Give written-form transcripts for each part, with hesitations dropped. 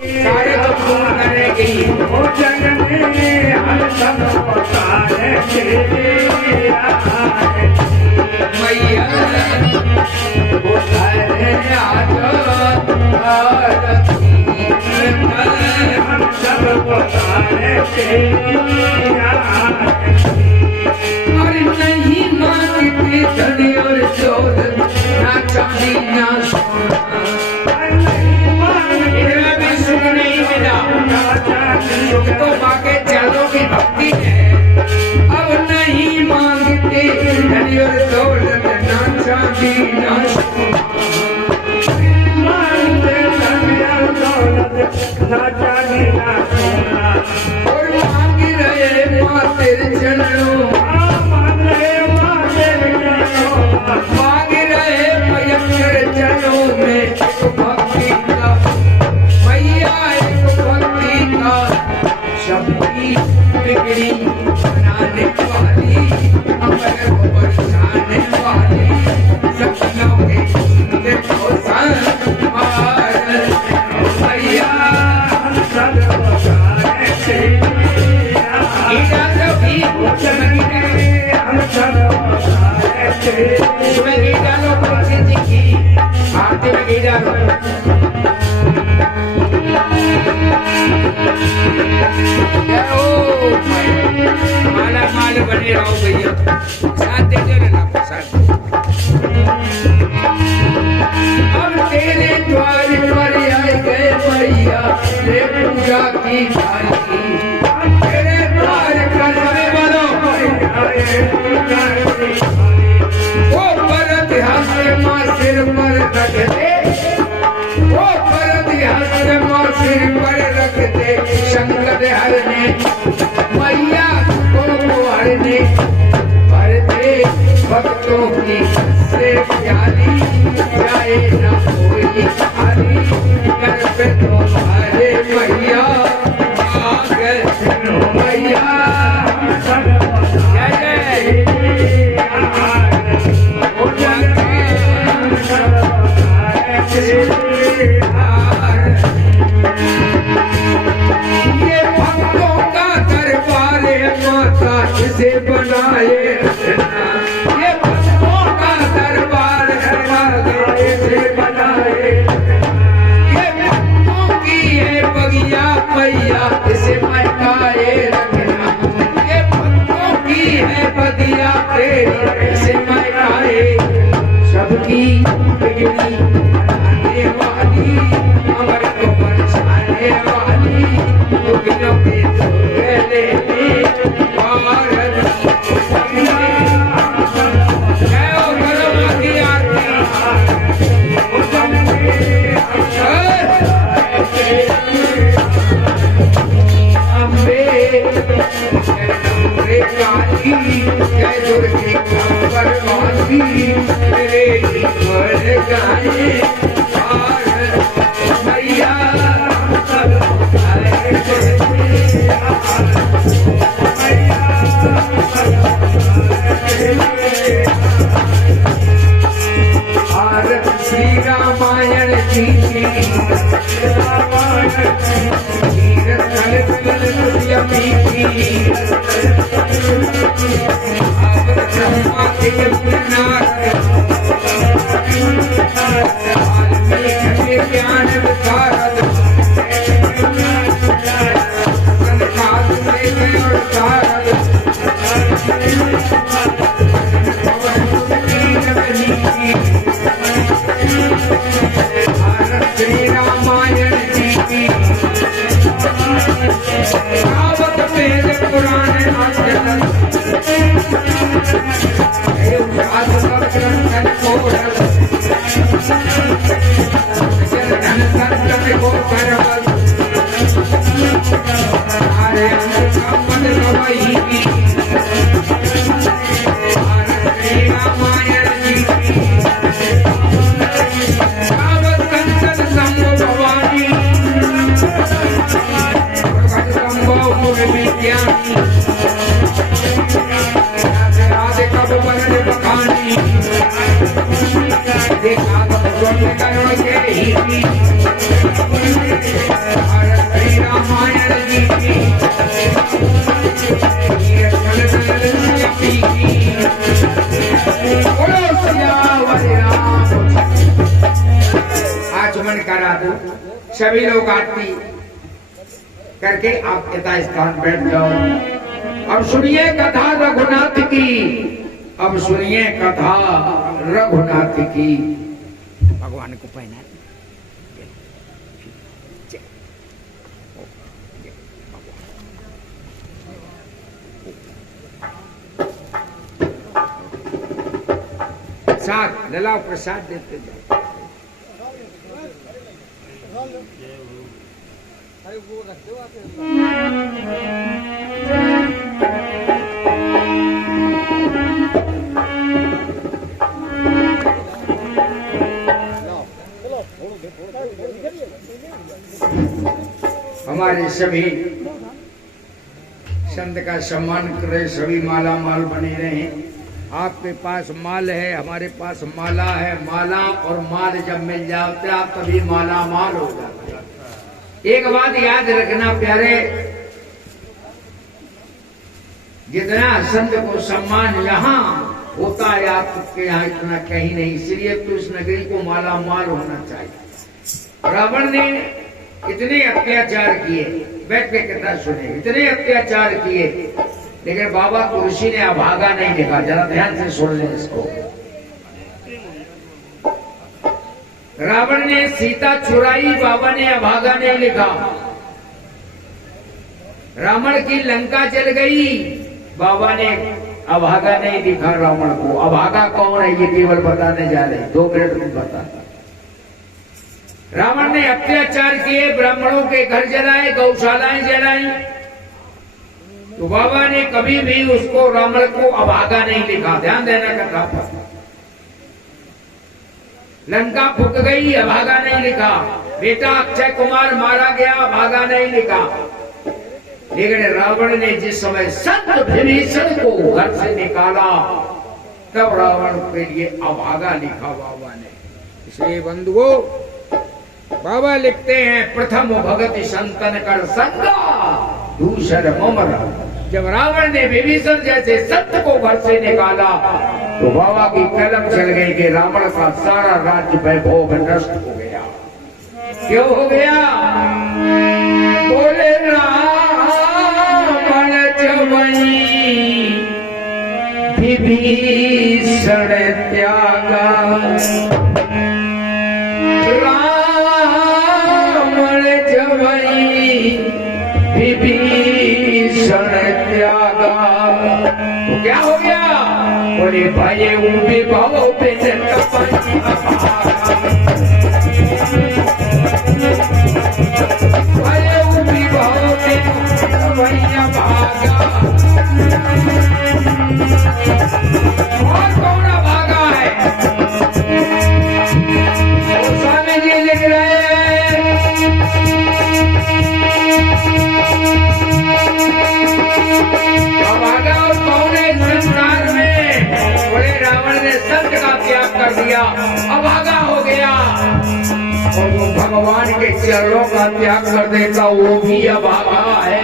सारे तो खून करेगी ओ जगने हर सब तारे मैया वो सारे आजो हम सब तारे और नहीं मांगते धन और दौलत ना चांदी ना सोना इनमें भी सुख नहीं मिला सुख तो मांगे चलो की भक्ति है अब नहीं मांगते धन और दौलत ना चांदी ना सोना और मांग रहे माँ तेरे चरणों मांग रहे भयंकर चरणों में एक भक्ति का मैया एक भक्ति का शक्ति बिगड़ी बनाने वाली अमर को बरसाने वाली सपनों के देखो संभाल मैया गीता तो भी तुम्हें गीता लो तुलसी जी की आरती में गीता लो माला माल बने रहो भैया साथ दे दो ना प्रसाद अब तेरे द्वार पर आए गए भैया रे पूजा की थाली तेरे द्वार पर हमें बोलो वो परत हस्त माँ सिर पर रख दे वो परत हस्त माँ सिर पर रख दे शंकर हरने मैया को हरने भर दे भक्तों की से प्याली जाए न कोई खाली कर पे तुम्हारे मैया मैया जय ये भक्तों का दरबार माता इसे बनाए रखना ये भक्तों का दरबार है माता इसे बनाए ये भक्तों की है बगिया मैया इसे महकाए रखना ये भक्तों की है बगिया तेरी इसे महकाए सबकी बिगड़ी बनाने वाली अमर को बरसाने वाली दुखियों के लेने भारत जय हो गरुड़ की आरती अम्बे जय काली जय दुर्गे परवासी तेरे ईश्वर गाए भारत मैया श्री रामायण जी की ज्ञान श्री रामायण जी की रावत वेद पुराण रामायण जी की भवानी राधे कब बरन बखानी देखा तो करुण के ही सभी लोग आरती करके आप यथा स्थान बैठ जाओ। अब सुनिए कथा रघुनाथ की, अब सुनिए कथा रघुनाथ की। भगवान को पहना प्रसाद ललाओ, प्रसाद देते जाओ। वो रख दो हमारे सभी संत का सम्मान करे, सभी माला माल बने रहे। आपके पास माल है, हमारे पास माला है। माला और माल जब मिल जाते आप तभी माला माल हो जाते। एक बात याद रखना प्यारे, जितना संत को सम्मान यहाँ होता है आपके यहाँ इतना कहीं नहीं, इसलिए तो इस नगरी को माला माल होना चाहिए। रावण ने इतने अत्याचार किए, बैठ के कथा सुने, इतने अत्याचार किए, लेकिन बाबा तुलसी ने अभागा नहीं लिखा। जरा ध्यान से सुन लें इसको। रावण ने सीता चुराई, बाबा ने अभागा नहीं लिखा। रावण की लंका जल गई, बाबा ने अभागा नहीं लिखा रावण को। अभागा कौन है ये केवल बताने जा रहे, 2 मिनट में बता। रावण ने अत्याचार किए, ब्राह्मणों के घर जलाए, गौशालाएं जलाई, तो बाबा ने कभी भी उसको रावण को अभागा नहीं लिखा। ध्यान देना कथा पर। लंका फूक गई, अभागा नहीं लिखा। बेटा अक्षय कुमार मारा गया, अभागा नहीं लिखा। लेकिन रावण ने जिस समय संत विभीषण को घर से निकाला, तब रावण के लिए अभागा लिखा बाबा ने। इसलिए बंधुओं, बाबा लिखते हैं प्रथम भगत संतन कर संगा दूसर ममरा। जब रावण ने विभीषण जैसे संत को घर से निकाला, तो बाबा की कलम चल गई कि रावण का सारा राज्य वैभव नष्ट हो गया। क्यों हो गया? बोले रावण जवई विभीषण त्यागा, विभीषण त्यागा। तो क्या हो गया? बोले भाई विभव भैया भागा। और कौन भागा है? स्वामी जी लिख रहे अभागा और कौन है संसार में? बोले रावण ने संत का त्याग कर दिया, अभागा हो गया। और वो भगवान के चरणों का त्याग कर देता, वो भी अभागा है।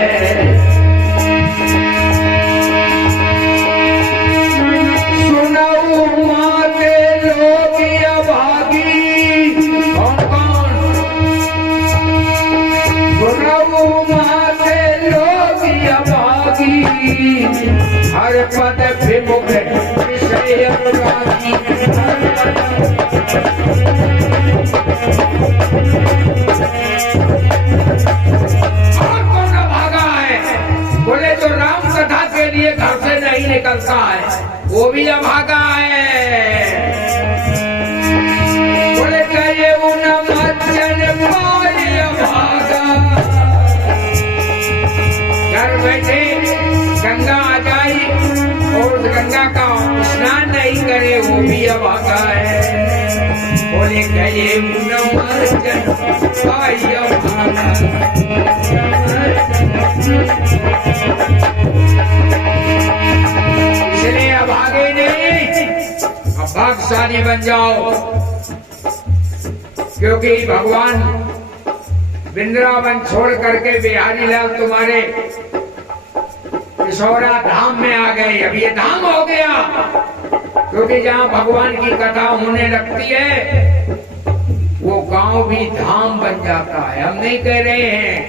सुनाऊ माते लोग अभागी। कौन कौन? सुनाऊ माते लोग अभागी, हर पद विमुख विषय अनुरागी। और कौन भागा है? बोले जो राम कथा के लिए घर से नहीं निकलता है, वो भी अभागा है। बोले कहे उन मज्जन पाई अभागा। घर बैठे गंगा आ जाई और उस गंगा का स्नान नहीं करे, वो भी अभागा है। बोले गए उन मज्जन पाई अभागा। इसलिए अभागे नहीं, अब भाग्यशाली बन जाओ, क्योंकि भगवान वृंदावन छोड़ करके बिहारी लाल तुम्हारे किशोरा धाम में आ गए। अब ये धाम हो गया, क्योंकि जहाँ भगवान की कथा होने लगती है वो गांव भी धाम बन जाता है। हम नहीं कह रहे हैं,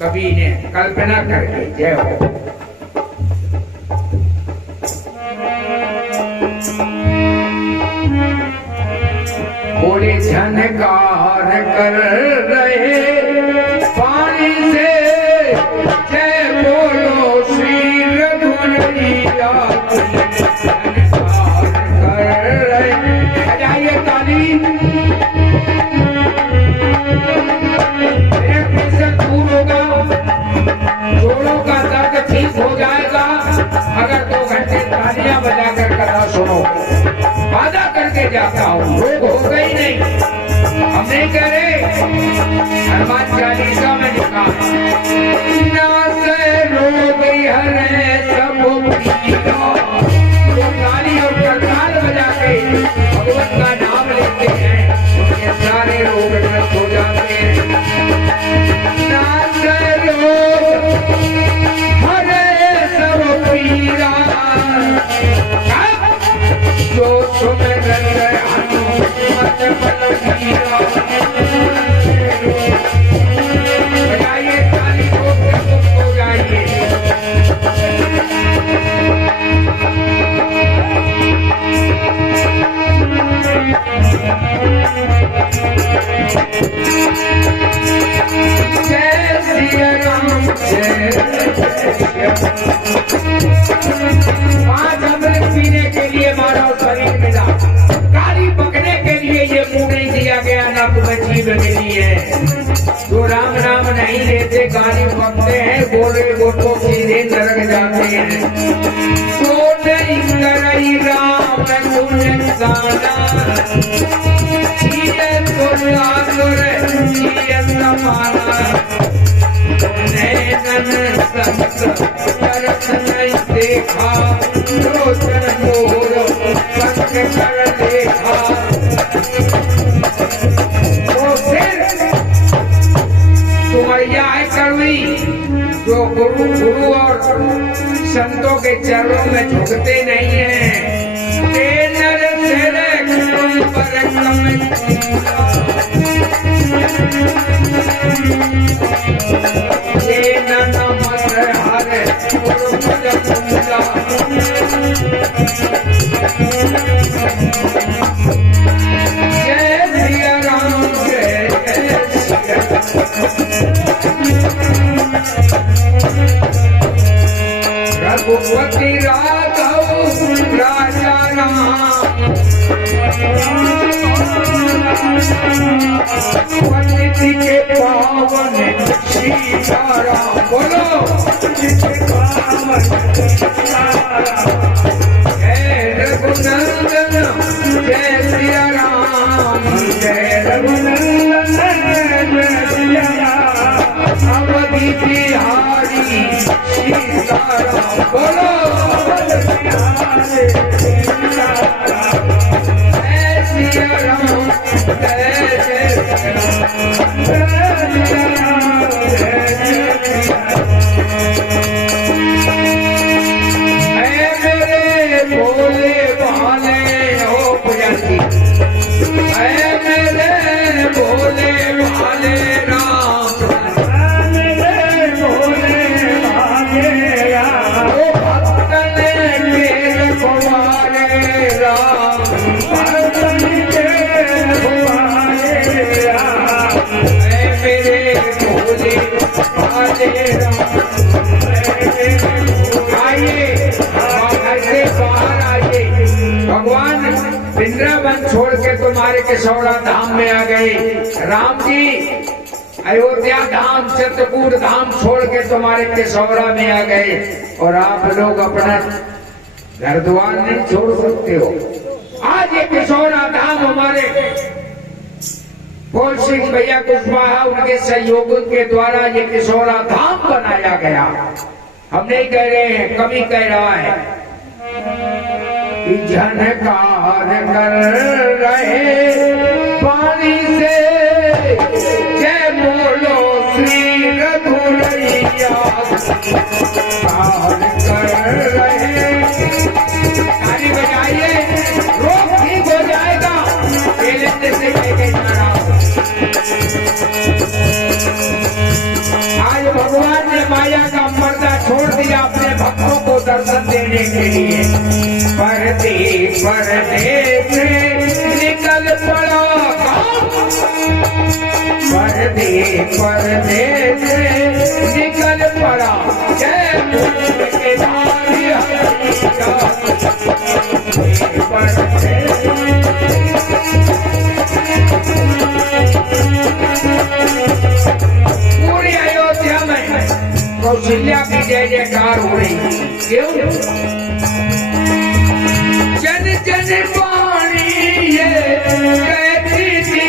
कवि ने कल्पना करके। जय हो। बोले झनकार कर रहे पानी से, जय बोलो श्री रघुनैया। झनकार कर रहे, बजाइए ताली। दूर होगा, जोड़ों का दर्द ठीक हो जाएगा अगर 2 घंटे तालियां बजाकर कथा सुनो। वादा करके जाता हूँ, रोग होगा ही नहीं। हम नहीं कह रहे, हनुमान चालीसा में लिखा ना से रोग हरे सब पीरा। जो ताली और करताल बजा के भगवत का नाम लेते हैं, उनके सारे रोग नष्ट हो जाते हैं। ना से रोग हरे सब पीरा, जो सुमिरन हनुमत बल बीरा। बजाइए ताली, रोग से मुक्त हो जाइए। जय सिया राम, जय पांच अमृत पीने के लिए मानव शरीर मिला, गाली पकने के लिए ये मुंह नहीं दिया गया, ना तुम्हें जीभ मिली है। जो राम नाम नहीं लेते, गाली पकते हैं, बोले वो तो सीधे नरक जाते हैं। जो नहीं करई राम गुण गाना, जिये तुर आतुर जिये समाना। नैनन संत करत नहीं देखा, लोचन मोर संग कर देखा। तो फिर तुमरिया है कड़वी, जो गुरु और संतों के चरणों में झुकते नहीं है। नर तेरे कुल पर जय सिया राम, जय सिया रघुपति राघव राजा राम। पंडित के पावन सीताराम, बोलो जय रघुनंदन, जय सिया राम, जय रघुनंदन, जय सिया राम। अवधि बिहारी सीताराम, बोलो जय सिया राम, जय भोले भाले हो पुजारी, मेरे भोले भाले राम, मेरे भोले भाले राम। ओ भक्तन के रखवाले राम, भक्तन के रखवाले राम। मेरे भोले भाले राम। आइए बाहर आइए। भगवान वृंदावन छोड़ के तुम्हारे किशोरा धाम में आ गए। राम जी अयोध्या धाम, चित्रकूट धाम छोड़ के तुम्हारे किशोरा में आ गए, और आप लोग अपना घर द्वार नहीं छोड़ सकते हो। आज ये किशोरा धाम हमारे बोल सिंह भैया कुशवाहा उनके सहयोग के द्वारा ये किशोरा धाम बनाया गया। हम नहीं कह रहे हैं, कवि कह रहा है। झनकार कर रहे पानी से, जय बोलो श्री रघुनैया। कर रहे ताली बजाइए, रोग ठीक हो जाएगा। से लेके जाना आज भगवान ने माया का पर्दा छोड़ दिया अपने भक्तों को दर्शन देने के लिए। पर्दे पर्दे से निकल पड़ा पर्दे पर्दे से निकल पड़ा जय भूल के धारी हरि का पर्दे पूरी अयोध्या में कौशल्या की जय जयकार हो रही। क्यों? जन जन वाणी ये कहती थी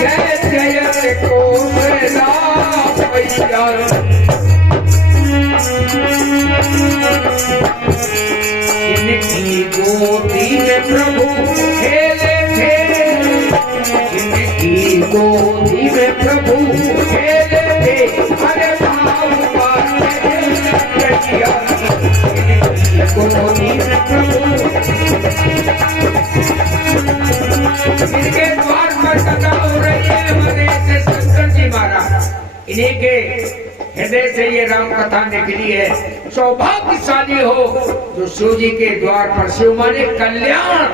जय जय कौशल्या मैया। इनकी गोदी में प्रभु खेले थे इनकी गोदी में प्रभु खेले थे अरे भाव गोदी में प्रभु इनके द्वार पर कथा हो रही है। हमारे से शंकर जी महाराज इन्हीं के हृदय से ये राम कथा निकली है। सौभाग्यशाली हो जो शिव जी के द्वार पर शिव माने कल्याण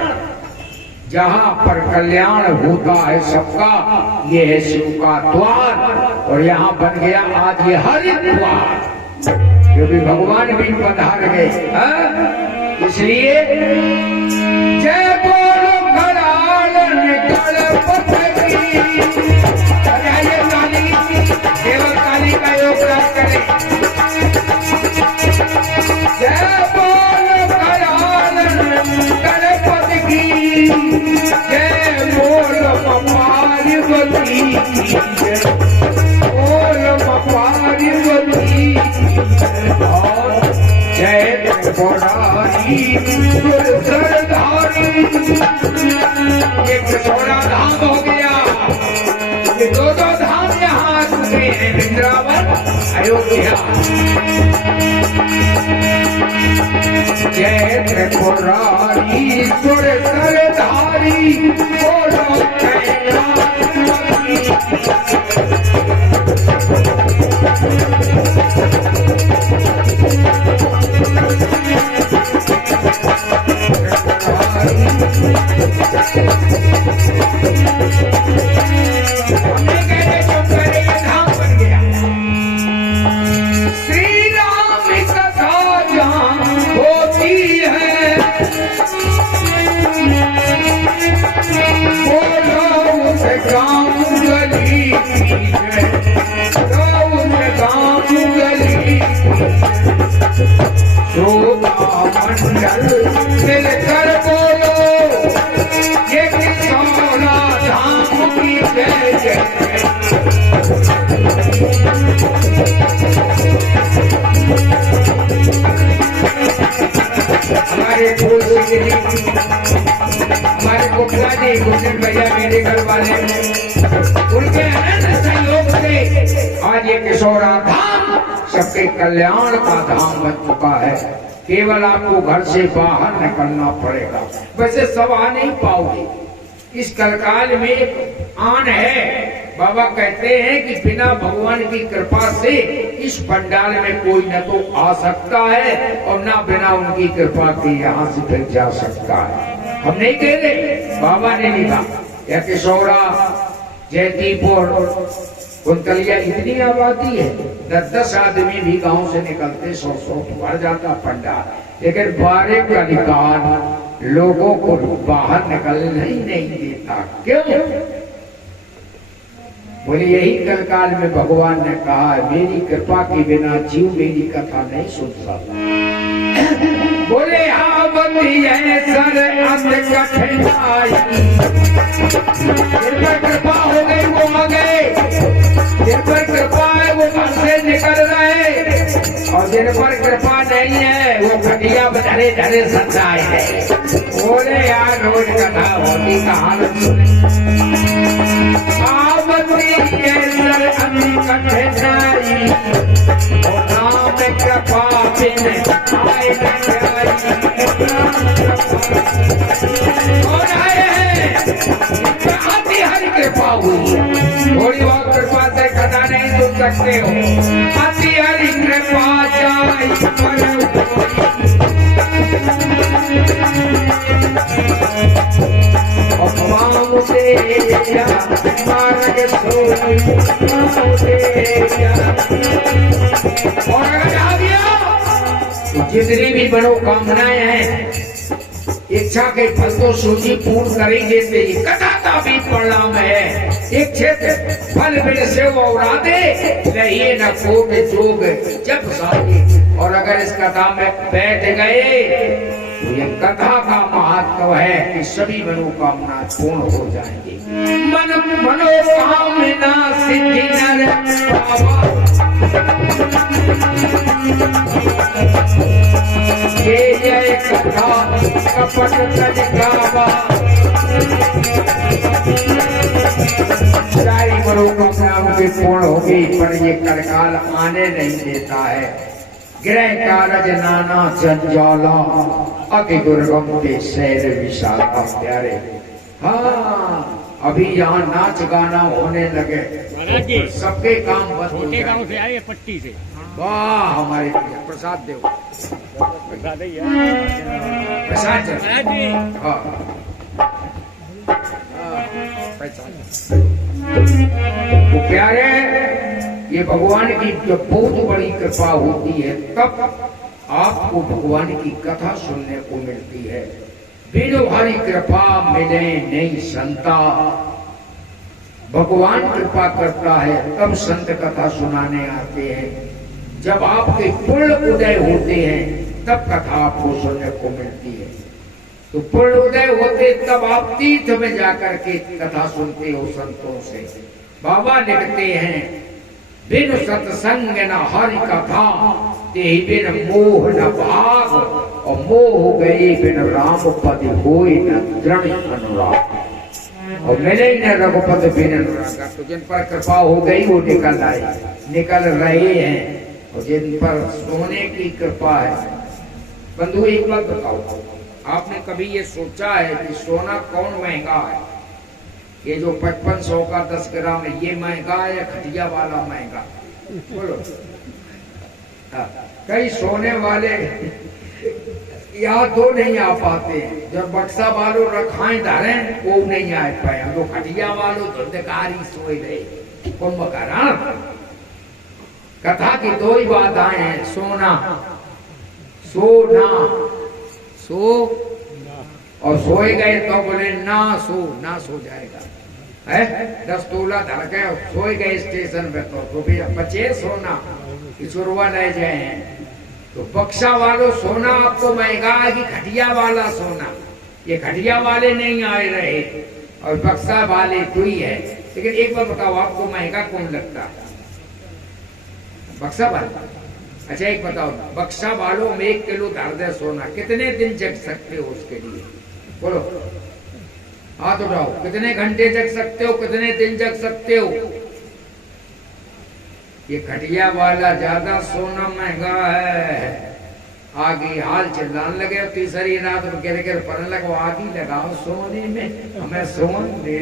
जहाँ पर कल्याण होता है सबका ये है शिव का द्वार। और यहाँ बन गया आज ये हरिद्वार जो भी भगवान भी पधार गए। इसलिए जय बोलो खड़ालन गणपति की। अरे काली केवल काली का योगदान करें। जय बोलो खड़ालन गणपति की जय बोलो पार्वती बोलो पार्वती जय त्रिपुरारी सरदारी। एक छोड़ा धाम हो गया। ये दो धाम यहाँ जुड़े हैं वृंदावन अयोध्या। जय त्रिपुरारी सरदारी बोलो मिलकर बोलो ये किसौना धाम की जय जय। हमारे हमारे गुप्ता जी गुजर भैया मेरे घर वाले उनके अनंत सहयोग से आज ये किशोरा धाम सबके कल्याण का धाम बन चुका है। केवल आपको घर से बाहर निकलना पड़ेगा। वैसे सब आ नहीं पाओगे। इस कलकाल में आन है। बाबा कहते हैं कि बिना भगवान की कृपा से इस पंडाल में कोई न तो आ सकता है और न बिना उनकी कृपा के यहाँ से फिर जा सकता है। हम नहीं कह रहे, बाबा ने लिखा या किशोरा जयदीप और कुंतलिया इतनी आबादी है 10-10 आदमी भी गांव से निकलते 100-100 भर जाता पंडाल। लेकिन 12 का अधिकार लोगों को बाहर निकलने ही नहीं देता। क्यों? बोले यही कलकाल में भगवान ने कहा है मेरी कृपा के बिना जीव मेरी कथा नहीं सुन सकता। बोले सर अंत कठिनाई जिन पर कृपा हो गई वो आ गए, जिन पर कृपा है वो घर से निकल रहे और जिन पर कृपा नहीं है वो खटिया धरे धरे सच्चाई है। बोले यार रोज कथा होती कहावत सुने सर अंत कठिनाई नाम कृपा बिन आए कौन आए हैं? आती सकते हो। अति हरि कृपा जाई पर और अगर आ गया तो जितनी भी मनोकामनाएं हैं इच्छा के फल तो सूची पूर्ण कर ही देते ही। कथा का भी परिणाम है एक क्षेत्र फल मिल से औरादे नहीं न कोट जोग जब साथी। और अगर इस कथा में बैठ गए तो ये कथा का महत्व है कि सभी मनोकामना पूर्ण हो जाएंगी। मनोकामना सिद्धि नर बाबा जय कथा कपट तज गावा। सारी मनोकामना भी पूर्ण होगी पर ये करकाल आने नहीं देता है। गृह कारज नाना जंजाला अति दुर्गम के शहर विशाखा प्यारे। हाँ अभी यहाँ नाच गाना होने लगे सबके काम बंद हो गांव से आए पट्टी से। वाह हमारे प्रसाद देव प्रसाद हाँ वो प्यारे ये भगवान की जब बहुत बड़ी कृपा होती है तब आपको भगवान की कथा सुनने को मिलती है। बिनु हरि कृपा मिले नहीं संता। भगवान कृपा करता है तब संत कथा सुनाने आते हैं। जब आपके पुण्य उदय होते हैं तब कथा आपको सुनने को मिलती है। तो पुण्य उदय होते तब आप तीर्थ में जाकर के कथा सुनते हो संतों से। बाबा लिखते हैं बिन सत्संग न हरि कथा तेहि बिन मोह न भाग। और मोह गए बिन राम पद होय न दृढ़ अनुराग। और मिले न रघुपति बिन अनुराग। तो जिन पर कृपा हो गई वो निकल रहे हैं। और जिन पर सोने की कृपा है। बंधु एक बात बताओ आपने कभी ये सोचा है कि सोना कौन महंगा है? ये जो 5500 का 10 ग्राम है ये महंगा है या खटिया वाला महंगा? बोलो। कई सोने वाले यहाँ तो नहीं आ पाते हैं। जब बक्सा वालों रखाएं धारे वो नहीं आ पाए। तो खटिया वालों धुंधकारी सोए रहे कुंभकर्ण। कथा की दो ही बातें हैं सोना सोना सो और सोए गए तो बोले ना सो जाएगा है। 10 तोला धर के सोए गए स्टेशन पे तो भी बचे सोना किशोरवा ले जाए हैं। तो बक्सा वालों सोना आपको महंगा है कि खटिया वाला सोना? ये खटिया वाले नहीं आए रहे और बक्सा वाले तो ही है। लेकिन एक बार बताओ आपको महंगा कौन लगता है? बक्सा वाला। अच्छा एक बताओ बक्सा वालों में 1 किलो धर दे सोना कितने दिन जग सकते हो उसके लिए? बोलो हाथ उठाओ। कितने घंटे जग सकते हो? कितने दिन जग सकते हो? ये खटिया वाला ज्यादा सोना महंगा है। आगे हाल चिल्लाने लगे और तीसरी रात में गिर पड़ने लगा आगे लगाओ सोने में हमें सोन दे।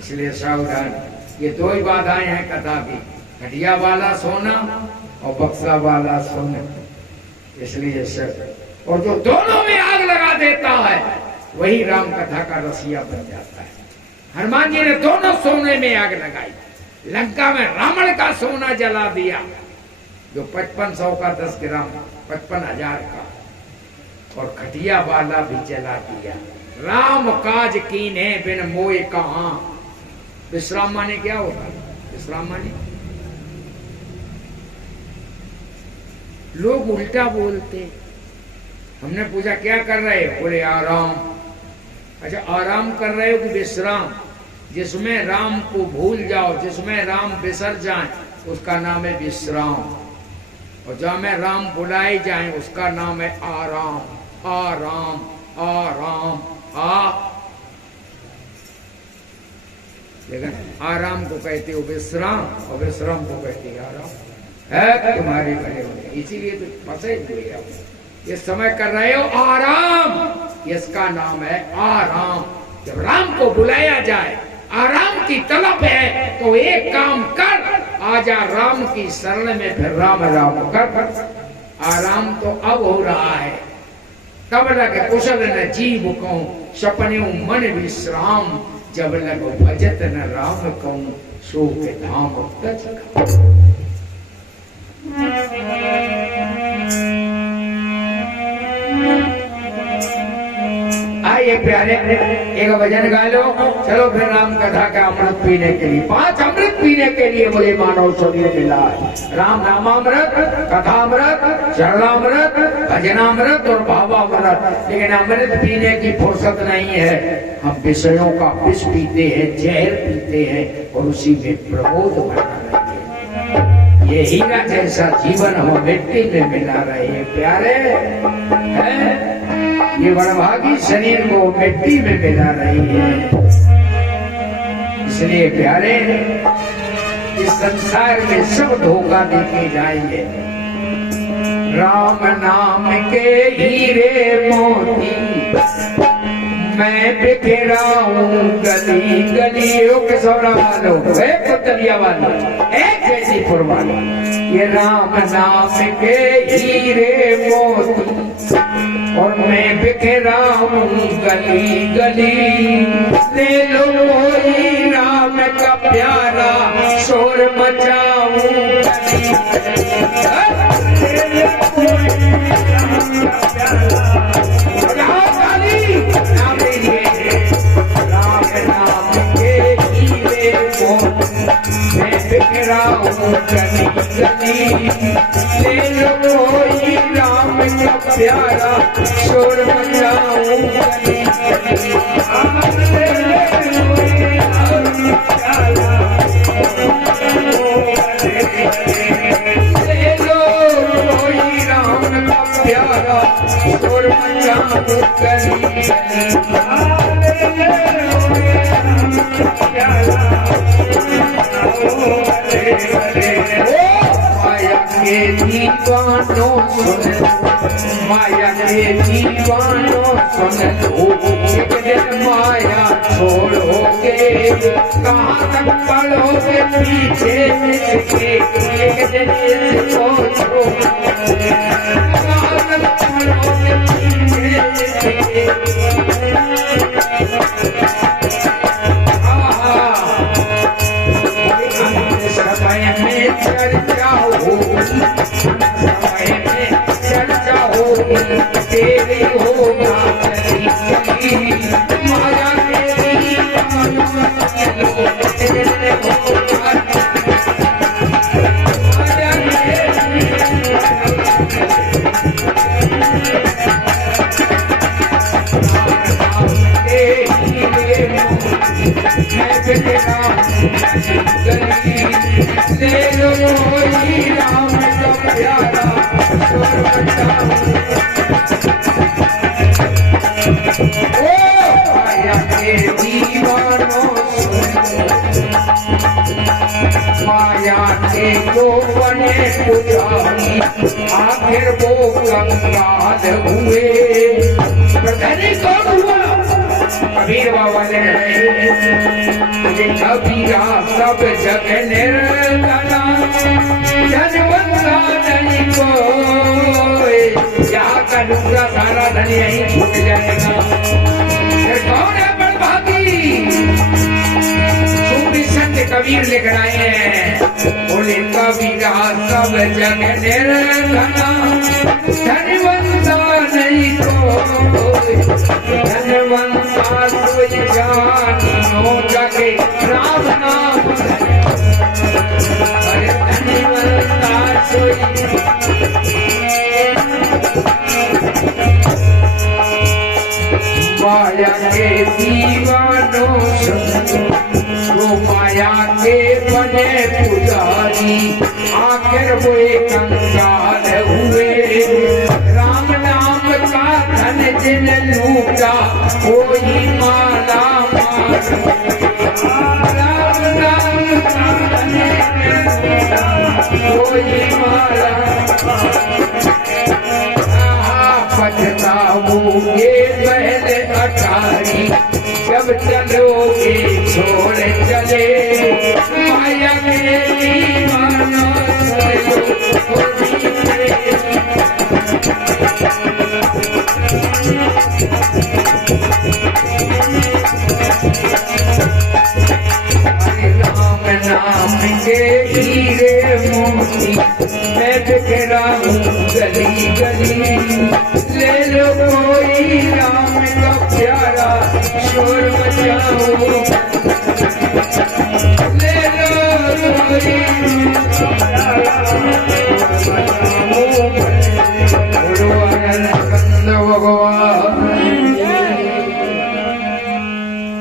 इसलिए सावधान। ये दो ही बाधाएं हैं कथा की। खटिया वाला सोना और बक्सा वाला सोना। इसलिए सर और जो दोनों में आग लगा देता है वही राम कथा का रसिया बन जाता है। हनुमान जी ने दोनों सोने में आग लगाई। लंका में रावण का सोना जला दिया जो 5500 का 10 ग्राम 55,000 का। और खटिया वाला भी जला दिया। राम काज कीने बिन मोए कहां। विश्राम माने क्या होता है? विश्राम माने लोग उल्टा बोलते। हमने पूछा क्या कर रहे हो? बोले आराम। अच्छा आराम कर रहे हो कि विश्राम? जिसमें राम को भूल जाओ जिसमें राम बिसर जाए उसका नाम है विश्राम। और जहां में राम बुलाए जाए उसका नाम है आराम। आराम आराम आ। लेकिन आराम को कहते हो विश्राम और विश्राम को कहते हैं आराम। है तुम्हारे भले होने इसीलिए तो फंसे हुए हो। ये समय कर रहे हो आराम। इसका नाम है आराम। जब राम को बुलाया जाए आराम की तलब है तो एक काम कर, आजा राम की शरण में फिर राम राम कर। आराम तो अब हो रहा है, तब लग कुशल न जीव कहूं, सपने मन विश्राम, जब लग भजत न राम कहूं, सो के धाम तज। आइए प्यारे, एक भजन गा लो, चलो फिर राम कथा का अमृत पीने के लिए, 5 अमृत पीने के लिए मुझे मानव शरीर मिला है। राम नामामृत, कथामृत, शरणामृत, भजनामृत और भावामृत। लेकिन अमृत पीने की फुर्सत नहीं है, हम विषयों का विष पीते हैं, जहर पीते हैं और उसी में प्रबोध बना रहे हैं। ये हीरा जैसा जीवन हम मिट्टी में मिला रहे हैं प्यारे, है ये बड़भागी शरीर को मिट्टी में मिला रही है। इसलिए प्यारे, इस संसार में सब धोखा देके जाएंगे। राम नाम के हीरे मोती मैं बिखेरा हूँ गली गलियों के सौरा वालों, पुतलिया वालों, जयसीपुर वालों, ये राम नाम के हीरे मोती और मैं बिखेरा हूँ गली गली। ले लो कोई राम का प्यारा, शोर मचाऊं गली गली। ले लो कोई राम का प्यारा, शोर मचाऊं गली गली। ले लो कोई राम का प्यारा, शोर मचाऊं गली गली। माया के दीवानों सुन, माया के दीवानों सुन लो, एक दिन माया छोड़ोगे, कहाँ तक पढ़ोगे पीछे इसके, एक दिन इसको छोड़ोगे, कहाँ तक पढ़ोगे पीछे इसके। समय में चर्चा होगी, समय में चर्चा होगी, तेरी होगा चली चली। माया तेरी ले लो कोई राम का प्यारा, शोर मचाऊं। ओ माया के दीवानों माया के को बने पुजारी, आखिर वो कंगाल हुए। प्रधानी कौन हुआ? कबीर बाबा ने कबीरा सब जग निर्धना, धनवंता नहीं कोई, यहाँ का दूसरा सारा धन यहीं छूट जाएगा। कौन है बड़भागी? सूफी संत कबीर लिख रहे हैं, बोले कबीरा सब जग निर्धना, धनवंता नहीं कोई, धनवंता कोई जानो जगे राम नाम। अरे धनवंता कोई माया के दीवानों वो माया के बने पुजारी, आखिर वो कंगाल हुए। राम नाम का धन जिन लूटा, कोई माला मार। राम नाम का धन कोई माला पछताओगे पहले अटारी, जब चलोगे छोड़ चले माया के दीवाना सयो राम नाम के हीरे मोती मैं बिखरा हूँ गली गली ले लो कोई राम का प्यारा शोर बचाओ ले लो कोई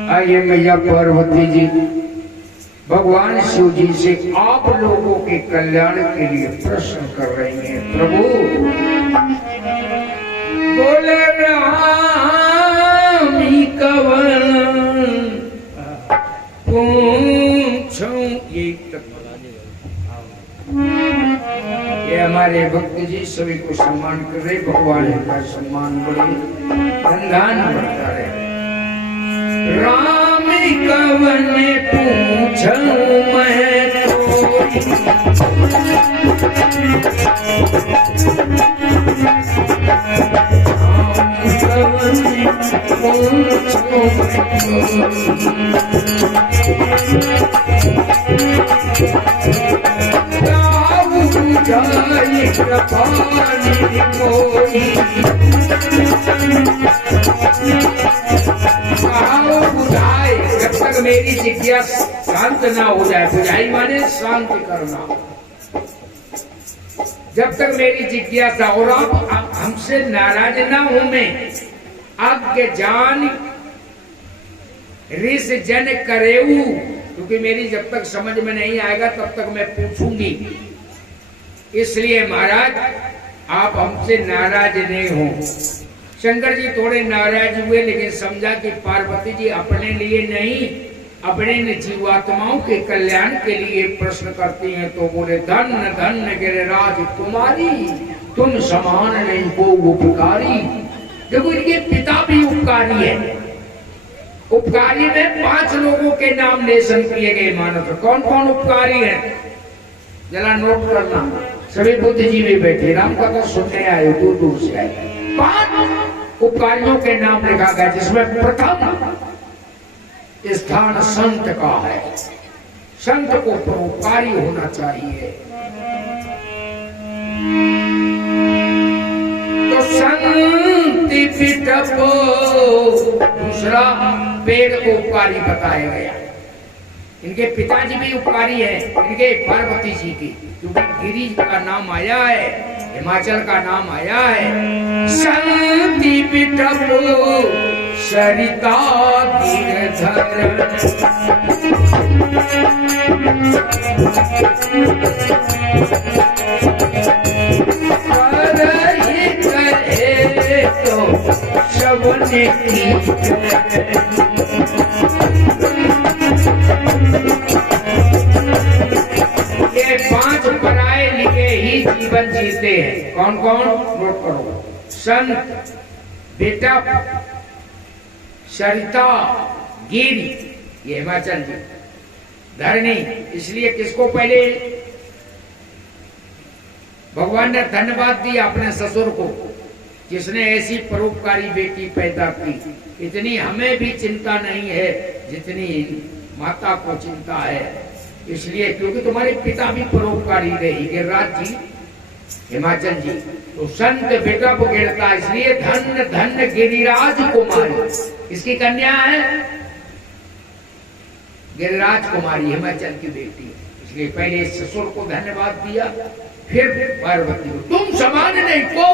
आइए मैया पार्वती जी भगवान शिव जी से आप लोगों के कल्याण के लिए प्रश्न कर रही हैं। प्रभु बोले रामी कवन पूछूं ये हमारे भक्त जी सभी को सम्मान कर रहे, भगवान का सम्मान बढ़े, धन बढ़ता रहे। राम कवन पूछूं मैं कोई जब तक मेरी जिज्ञासा शांत ना हो जाए, बुझाई माने शांत करना, जब तक मेरी जिज्ञासा और आप हमसे नाराज ना हो, मैं आज्ञा जान रिस जन करेऊ, क्योंकि मेरी जब तक समझ में नहीं आएगा तब तक मैं पूछूंगी। इसलिए महाराज आप हमसे नाराज नहीं हो। शंकर जी थोड़े नाराज हुए, लेकिन समझा कि पार्वती जी अपने लिए नहीं अपने जीवात्माओं के कल्याण के लिए प्रश्न करती हैं। तो बोले धन्य धन्य गिरिराज तुम्हारी, तुम समान नहीं को उपकारी। देखो इनके पिता भी उपकारी है। उपकारी में 5 लोगों के नाम लेसन किए गए मानव। कौन कौन उपकारी है जरा नोट करना। सभी बुद्धिजीवी बैठे, राम का तो सुनने आए, दूर दूर से आए। 5 उपकारियों के नाम लिखा गया, जिसमें प्रथम स्थान संत का है। संत को परोपकारी होना चाहिए। तो संति पिटपो, दूसरा पेड़ को उपकारी बताया गया। इनके पिताजी भी उपकारी है, इनके पार्वती जी की, क्योंकि गिरी का नाम आया है, हिमाचल का नाम आया है। संति पिटपो सरिता गिरधर, तो शवन की ये 5 पराये लिखे ही जीवन जीते हैं। कौन कौन नोट करो। संत, बेटा, सरिता, गिरी, ये हिमाचल जी, धरणी। इसलिए किसको पहले भगवान ने धन्यवाद दिया अपने ससुर को, जिसने ऐसी परोपकारी बेटी पैदा की। इतनी हमें भी चिंता नहीं है जितनी माता को चिंता है। इसलिए क्योंकि तुम्हारे पिता भी परोपकारी रहे, गिरिराज जी, हिमाचल जी। तो संत बेटा को गिरता, इसलिए धन्य धन्य गिरिराज कुमारी। इसकी कन्या है गिरिराज कुमारी, हिमाचल की बेटी। इसलिए पहले ससुर को धन्यवाद दिया, फिर पार्वती को। तुम समान नहीं को,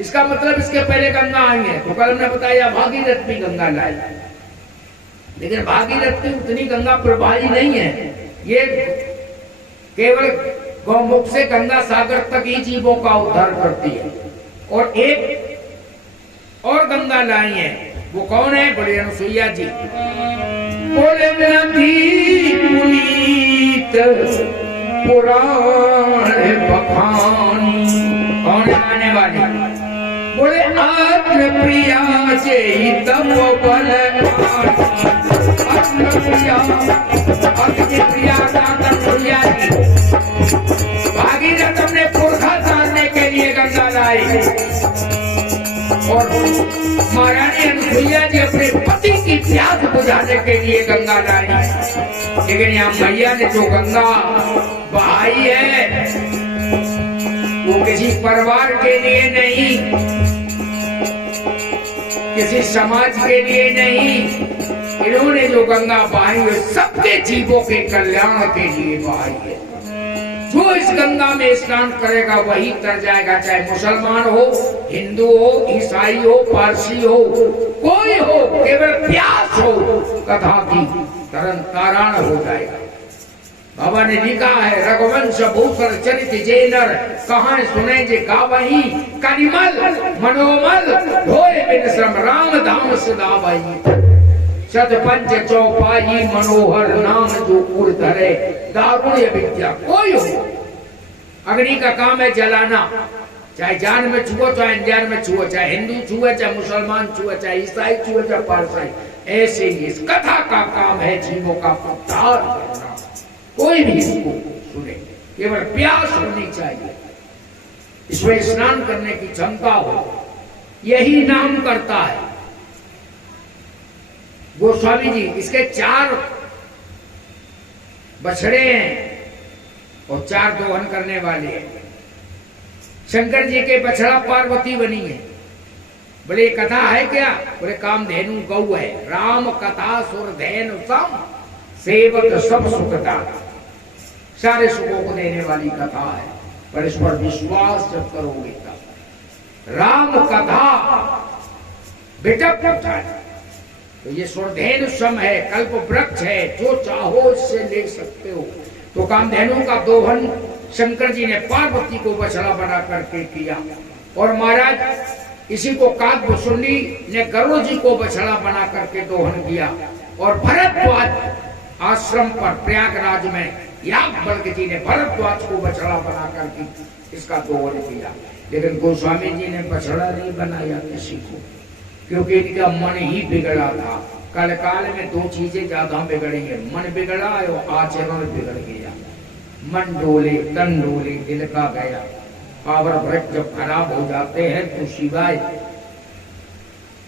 इसका मतलब इसके पहले गंगा आई है। तो कल हमने बताया भागीरथ भी गंगा लाई, लेकिन भागीरथ की उतनी गंगा प्रभावी नहीं है। ये केवल गौमुख से गंगा सागर तक ही जीवों का उद्धार करती है। और एक और गंगा लाई है, वो कौन है? बोले अनुसुईया जी। बोले नदी पुनीत पुराण बखानी, कौन गाने वाले? बोले आत्म प्रिया से तप बल, प्रिया अति प्रिया सागर प्रिया जी भागीरथ अपने पुरखा तारने के लिए गंगा लाई और महारानी अनुसुईया जी अपने पति की प्यास बुझाने के लिए गंगा लाई। लेकिन यहाँ मैया ने जो गंगा बहाई है वो किसी परिवार के लिए नहीं, किसी समाज के लिए नहीं, इन्होंने जो गंगा बहाई है सबके जीवों के कल्याण के लिए बहाई है। जो इस गंगा में स्नान करेगा वही तर जाएगा, चाहे मुसलमान हो, हिंदू हो, ईसाई हो, पारसी हो, कोई हो, केवल प्यास हो कथा की तरन तारण हो जाएगा। बाबा ने लिखा है रघुवंश भूषण चरित जेनर कहाँ सुने जे गावही कनिमल मनोमल होए बिन श्रम राम धाम सदा वही शत पंच चौपाई मनोहर नाम जो उर धरे दारुण्य विद्या। कोई हो, अग्नि का काम है जलाना, चाहे जान में छुओ चाहे अनजान में छुओ, चाहे हिंदू छुए चाहे मुसलमान छुए चाहे ईसाई छुए चाहे पारसी, ऐसे ही इस कथा का काम है जीवों का उद्धार करना। कोई भी इसको सुने, केवल प्यास होनी चाहिए, इसमें स्नान करने की क्षमता हो, यही नाम करता है। गोस्वामी जी इसके 4 बछड़े हैं और 4 दोहन करने वाले हैं। शंकर जी के बछड़ा पार्वती बनी है। बोले कथा है क्या? बोले कामधेनु गौ है। राम कथा सुरधेनु सम सेवक सब सुखता, सारे सुखों को देने वाली कथा है, पर इस पर विश्वास जब करोगे तब। राम कथा बेटा है तो ये सुरधेनु सम है, कल्प वृक्ष है, जो चाहो इससे ले सकते हो। तो कामधेनु का दोहन शंकर जी ने पार्वती को बछड़ा बना करके किया और महाराज इसी को काकभूषुंडी ने गरुड़ जी को बछड़ा बना करके दोहन किया और भरद्वाज आश्रम पर प्रयागराज में याज्ञवल्क्य जी ने भरद्वाज को बछड़ा बना करके इसका दोहन किया। लेकिन गोस्वामी जी ने बछड़ा नहीं बनाया किसी को, क्योंकि इनका मन ही बिगड़ा था। कल काल में 2 चीजें ज्यादा बिगड़ी है, मन बिगड़ा और आचरण बिगड़ गया। मन डोले तन डोले दिल का गया। पावर ब्रेक जब खराब हो जाते हैं तो सिवाय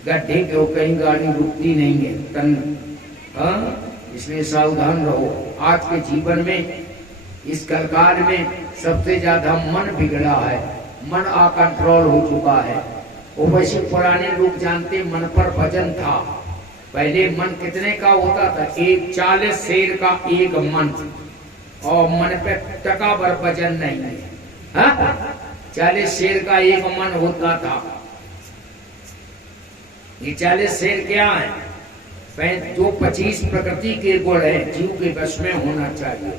गड्ढे के कहीं गाड़ी रुकती नहीं है तन, इसलिए सावधान रहो। आज के जीवन में इस कलकाल में सबसे ज्यादा मन बिगड़ा है, मन अकंट्रोल हो चुका है। वो वैसे पुराने लोग जानते मन पर वजन था। पहले मन कितने का होता था? 40 शेर का एक मन, और मन पे टका भर वजन नहीं है। 40 शेर का एक मन होता था। ये 40 शेर क्या है? जो 25 प्रकृति के गुण है जीव के वश में होना चाहिए।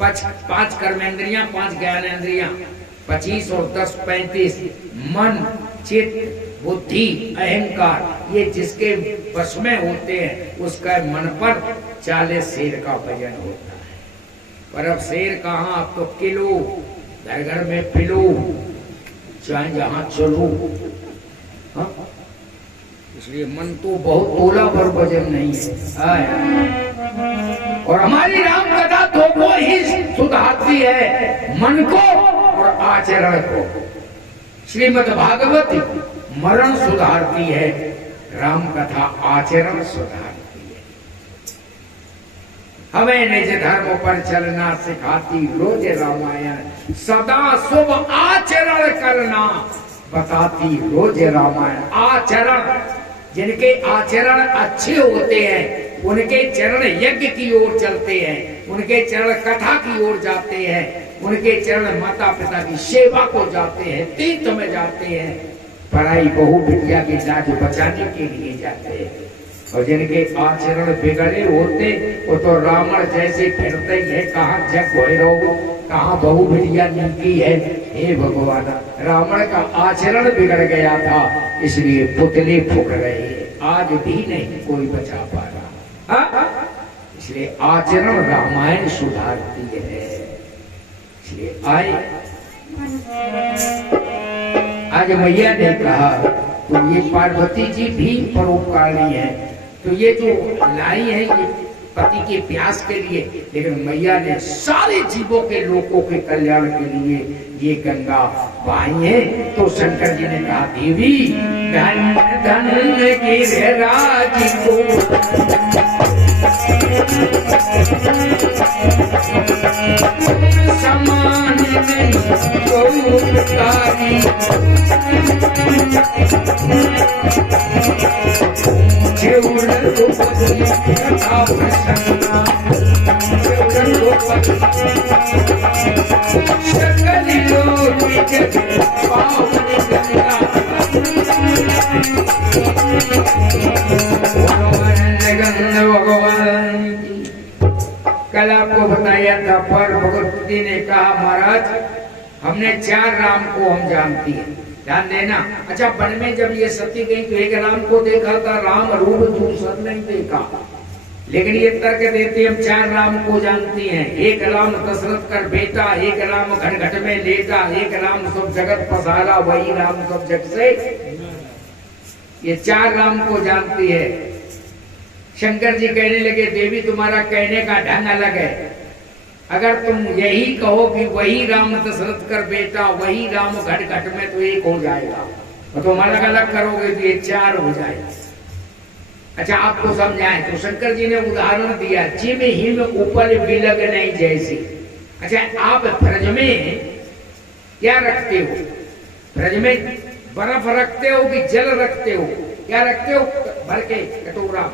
5 कर्मेंद्रियां 5 ज्ञानेंद्रियां 25 और 10 35 मन चित्त बुद्धि अहंकार, ये जिसके वश में होते हैं उसका मन पर 40 शेर का वजन होता है। पर अब शेर कहाँ, अब तो किलो, घर घर में पिलो, चाहे जहां चलो। हाँ? इसलिए मन तो बहुत तोला पर वजन नहीं है। और हमारी राम कथा तो वो ही सुधारती है मन को और आचरण को। श्रीमद् भागवत मरण सुधारती है, राम कथा आचरण सुधारती है। हमें निज धर्म पर चलना सिखाती रोज रामायण, सदा शुभ आचरण करना बताती रोज रामायण। आचरण, जिनके आचरण अच्छे होते हैं उनके चरण यज्ञ की ओर चलते हैं, उनके चरण कथा की ओर जाते हैं, उनके चरण माता पिता की सेवा को जाते हैं, तीर्थ में जाते हैं, पराई बहू बिटिया की लाज बचाने के लिए जाते हैं। और जिनके आचरण बिगड़े होते वो तो रावण जैसे फिरते ही है, कहाँ जग भैरव, कहाँ बहू बिटिया नीति है। हे भगवान, रावण का आचरण बिगड़ गया था इसलिए पुतले फूक रहे, आज भी नहीं कोई बचा पा रहा। इसलिए आचरण रामायण सुधारती है। इसलिए आए आज मैया ने कहा तो ये पार्वती जी भी परोपकारी है, तो ये जो लाई है ये पति के प्यास के लिए, लेकिन मैया ने सारे जीवों के लोगों के कल्याण के लिए ये गंगा बहाई है। तो शंकर जी ने कहा देवी धन धन गिरिराज को समान नहीं कोई कल आपको बताया था पर भगवती ने कहा महाराज हमने 4 राम को हम जानती है, ध्यान देना। अच्छा वन में जब ये सती गई तो एक राम को देखा था, राम रूप दूसरा नहीं देखा, लेकिन ये तर्क देते हम 4 राम को जानती हैं। एक राम दशरथ कर बेटा, एक राम घट घट में लेटा, एक राम सब जगत पसारा, वही राम सब जग से। ये 4 राम को जानती है। शंकर जी कहने लगे देवी तुम्हारा कहने का ढंग अलग है, अगर तुम यही कहो कि वही राम दशरथ कर बेटा, वही राम घट घट में, तो एक हो जाएगा, और तुम अलग अलग करोगे तो ये 4 हो जाएगा। अच्छा आपको समझाएं तो शंकर जी ने उदाहरण दिया जिम हिम उपल बिलग नहीं जैसी। अच्छा आप फ्रिज में क्या रखते हो? फ्रिज में बर्फ रखते हो कि जल रखते हो? क्या रखते हो? भर के कटोरा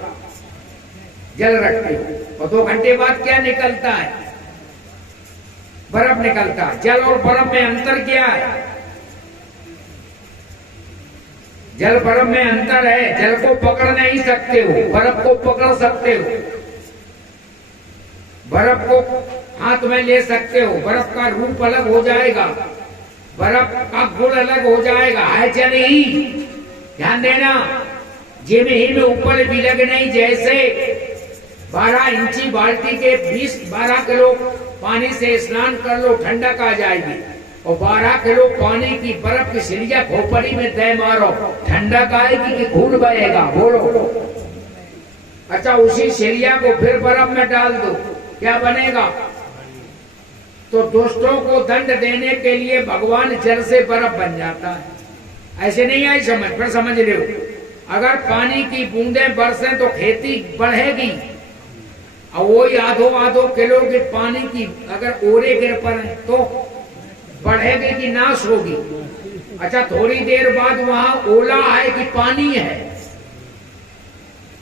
जल रखते हो, और 2 घंटे बाद क्या निकलता है? बर्फ निकलता है। जल और बर्फ में अंतर क्या है? जल बर्फ में अंतर है, जल को पकड़ नहीं सकते हो, बर्फ को पकड़ सकते हो। बर्फ को हाथ में ले सकते हो, बर्फ का रूप अलग हो जाएगा, बर्फ का गुण अलग हो जाएगा, है या नहीं? ध्यान देना। जिम ही में ऊपर बिलग नहीं जैसे 12 इंची बाल्टी के 12 किलो पानी से स्नान कर लो, ठंडक आ जाएगी, और 12 किलो पानी की बर्फ की सिलिया खोपड़ी में दे मारो, ठंडक आएगी कि खून बहेगा? बोलो। अच्छा उसी सिलिया को फिर बर्फ में डाल दो, क्या बनेगा? तो दुष्टों को दंड देने के लिए भगवान जल से बर्फ बन जाता है। ऐसे नहीं आई समझ, फिर समझ रहे हो। अगर पानी की बूंदें बरसें तो खेती बढ़ेगी, और वो आधो किलो के पानी की अगर ओरे गिर पड़े तो बढ़ेगी कि नाश होगी? अच्छा थोड़ी देर बाद वहां ओला है कि पानी है?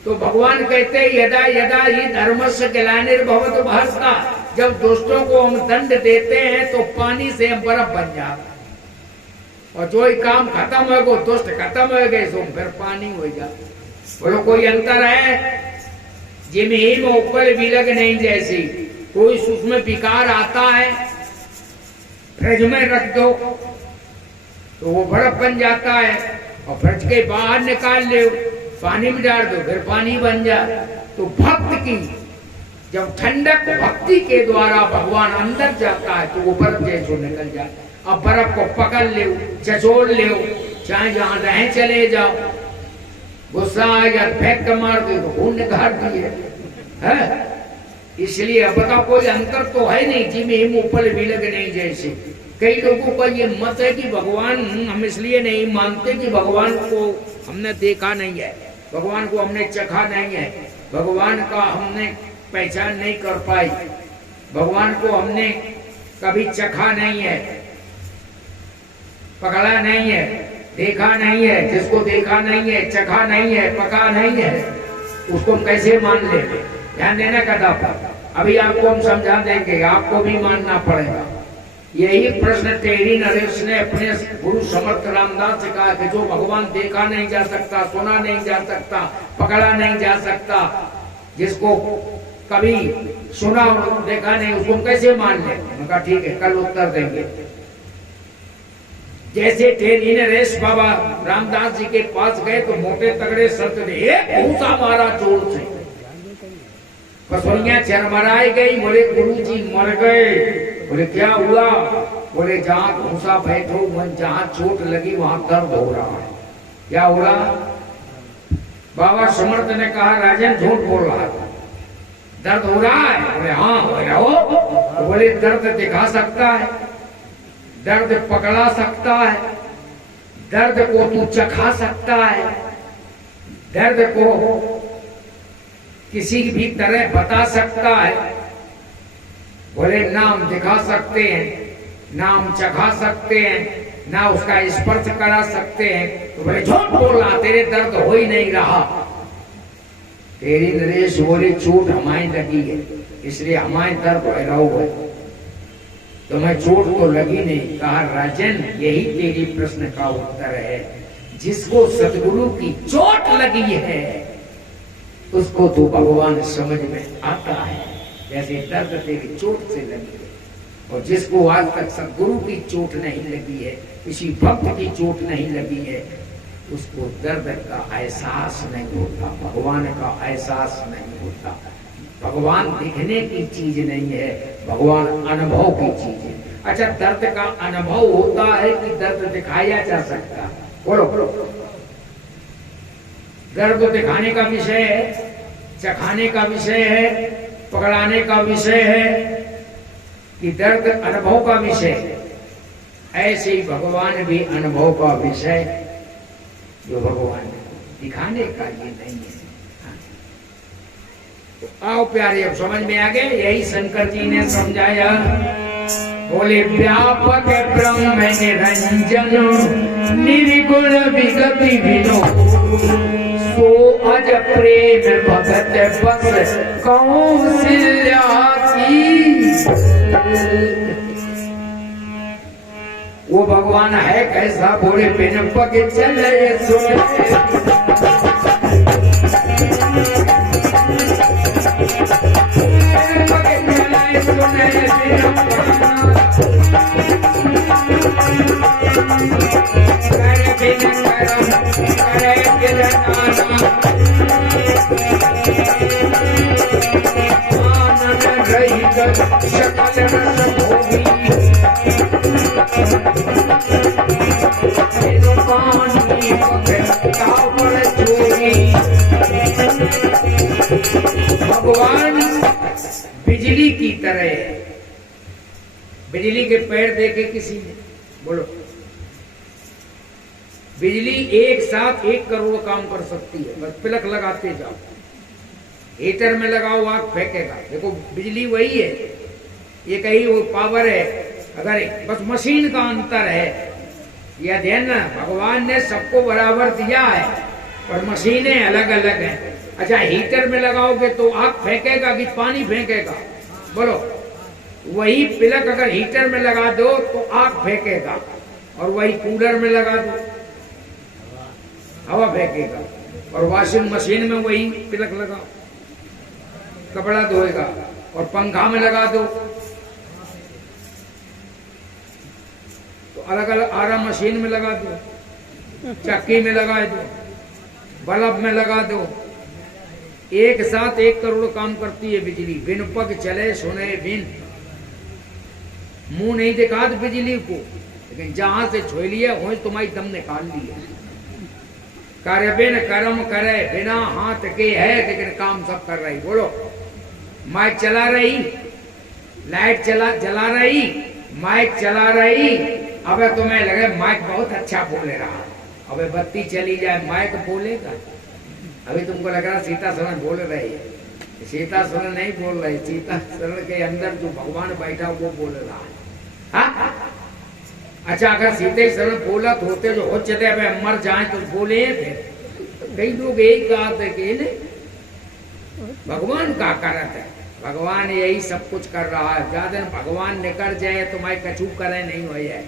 तो भगवान कहते हैं यदा यदा ही धर्मस्य ग्लानिर्भवत भास्ता, जब दुष्टों को हम दंड देते हैं तो पानी से हम बर्फ बन जाते, और जो ही काम खत्म हो गए, दुष्ट खत्म हो गए, तो फिर पानी हो जाए। बोलो कोई अंतर है? जिम हिम ऊपर बिलग नहीं जैसी। कोई सूक्ष्म विकार आता है, फ्रिज में रख दो तो वो बर्फ बन जाता है, और फ्रिज के बाहर निकाल ले, पानी में डाल दो फिर पानी बन जाए। तो भक्त की जब ठंडक भक्ति के द्वारा भगवान अंदर जाता है तो वो बर्फ जैसो निकल जाता है। अब बर्फ को पकड़ ले, चचोड़ ले, चाहे जहां रहे चले जाओ, गुस्सा आ गया फेंक के मार दो, खून निकाल दिए है। इसलिए अब बताओ कोई अंतर तो है नहीं, जिम हिम ऊपर बिलग नहीं जैसे। कई लोगों का ये मत है कि भगवान, हम इसलिए नहीं मानते कि भगवान को हमने देखा नहीं है, भगवान को हमने चखा नहीं है, भगवान का हमने पहचान नहीं कर पाई, भगवान को हमने कभी चखा नहीं है, पकड़ा नहीं है, देखा नहीं है। जिसको देखा नहीं है, चखा नहीं है, पका नहीं है, उसको हम कैसे मान ले? ध्यान देना कदा पर। अभी आपको हम समझा देंगे, आपको भी मानना पड़ेगा। यही प्रश्न टेढ़ी नरेश ने अपने गुरु समर्थ रामदास से कहा कि जो भगवान देखा नहीं जा सकता, सुना नहीं जा सकता, पकड़ा नहीं जा सकता, जिसको कभी सुना और देखा नहीं, उसको कैसे मान ले? उनका ठीक है, कल उत्तर देंगे। जैसे टेढ़ी नरेश बाबा रामदास जी के पास गए तो मोटे तगड़े संत ने एक भूसा मारा जोर से, पसलियां चरमराई गई। बोले गुरुजी मर गए। बोले क्या हुआ? बोले जहाँ घूसा बैठो, जहाँ चोट लगी वहां दर्द हो रहा है। क्या हो रहा? बाबा समर्थ ने कहा राजन झूठ बोल रहा था, दर्द हो रहा है? बोले हाँ हो रहा हो। तो बोले दर्द दिखा सकता है, दर्द पकड़ा सकता है, दर्द को तू चखा सकता है, दर्द को किसी भी तरह बता सकता है? बोले नाम दिखा सकते हैं, नाम चखा सकते हैं, ना उसका स्पर्श करा सकते हैं। तो बोले झूठ बोल रहा, तेरे दर्द हो ही नहीं रहा। तेरी नरेश बोले चोट हमारी लगी है, इसलिए हमारे दर्द हो रहा है, तुम्हें चोट तो लगी नहीं। कहा राजन यही तेरी प्रश्न का उत्तर है, जिसको सदगुरु की चोट लगी है उसको तो भगवान समझ में आता है, जैसे दर्द तेरी चोट से लगी है। और जिसको आज तक सदगुरु की चोट नहीं लगी है, किसी भक्त की चोट नहीं लगी है, उसको दर्द का एहसास नहीं होता, भगवान का एहसास नहीं होता। भगवान दिखने की चीज नहीं है, भगवान अनुभव की चीज है। अच्छा, दर्द का अनुभव होता है कि दर्द दिखाया जा सकता है? बोलो बोलो। दर्द दिखाने का विषय है, चखाने का विषय है, पकड़ाने का विषय है कि दर्द अनुभव का विषय है? ऐसे ही भगवान भी अनुभव का विषय, जो भगवान दिखाने का ये नहीं है। तो आओ प्यारे, अब समझ में आ गए। यही शंकर जी ने समझाया। बोले व्यापक ब्रह्म निरंजन निर्गुण विगति विनोद, सो अज प्रेम भगत बस कौशल्या की। वो भगवान है कैसा? बोले बिन पग चले सुने, भगवान बिजली की तरह है। बिजली के पैर देखे किसी ने? बोलो। बिजली एक साथ 1 करोड़ काम कर सकती है, बस प्लग लगाते जाओ। हीटर में लगाओ आग फेंकेगा। देखो बिजली वही है, ये कहीं वो पावर है, अगर बस मशीन का अंतर है। यह ध्यान ना, भगवान ने सबको बराबर दिया है पर मशीनें अलग अलग हैं। अच्छा, हीटर में लगाओगे तो आग फेंकेगा कि पानी फेंकेगा? बोलो। वही प्लग अगर हीटर में लगा दो तो आग फेंकेगा, और वही कूलर में लगा दो हवा फेंकेगा, और वॉशिंग मशीन में वही प्लग लगाओ कपड़ा धोएगा, और पंखा में लगा दो तो अलग अलग। आरा मशीन में लगा दो, चक्की में लगा दो, बल्ब में लगा दो। एक साथ 1 करोड़ काम करती है बिजली। बिन पग चले सुने बिन। मुंह नहीं दिखा दो बिजली को, लेकिन जहां से छोड़ लिया वहीं तुम्हारी दम निकाल लिया। कार्य बिन कर्म करे, बिना हाथ के है लेकिन काम सब कर रही। बोलो। माइक चला रही, लाइट जला रही, माइक चला रही। अबे तुम्हें लगे माइक बहुत अच्छा बोले रहा, अबे बत्ती चली जाए माइक बोलेगा? अभी तुमको लग रहा सीता शरण बोल रही है, सीता शरण नहीं बोल रही, सीता शरण के अंदर जो भगवान बैठा वो बोल रहा है। हाँ? अच्छा, अगर सीते शरण बोलत होते जो हो चले अबे मर जाए तो बोले फिर। कई लोग यही कहते कि भगवान का करत है, भगवान यही सब कुछ कर रहा है। ज्यादा भगवान निकल जाए तो मैं कछु करे नहीं हो जाए,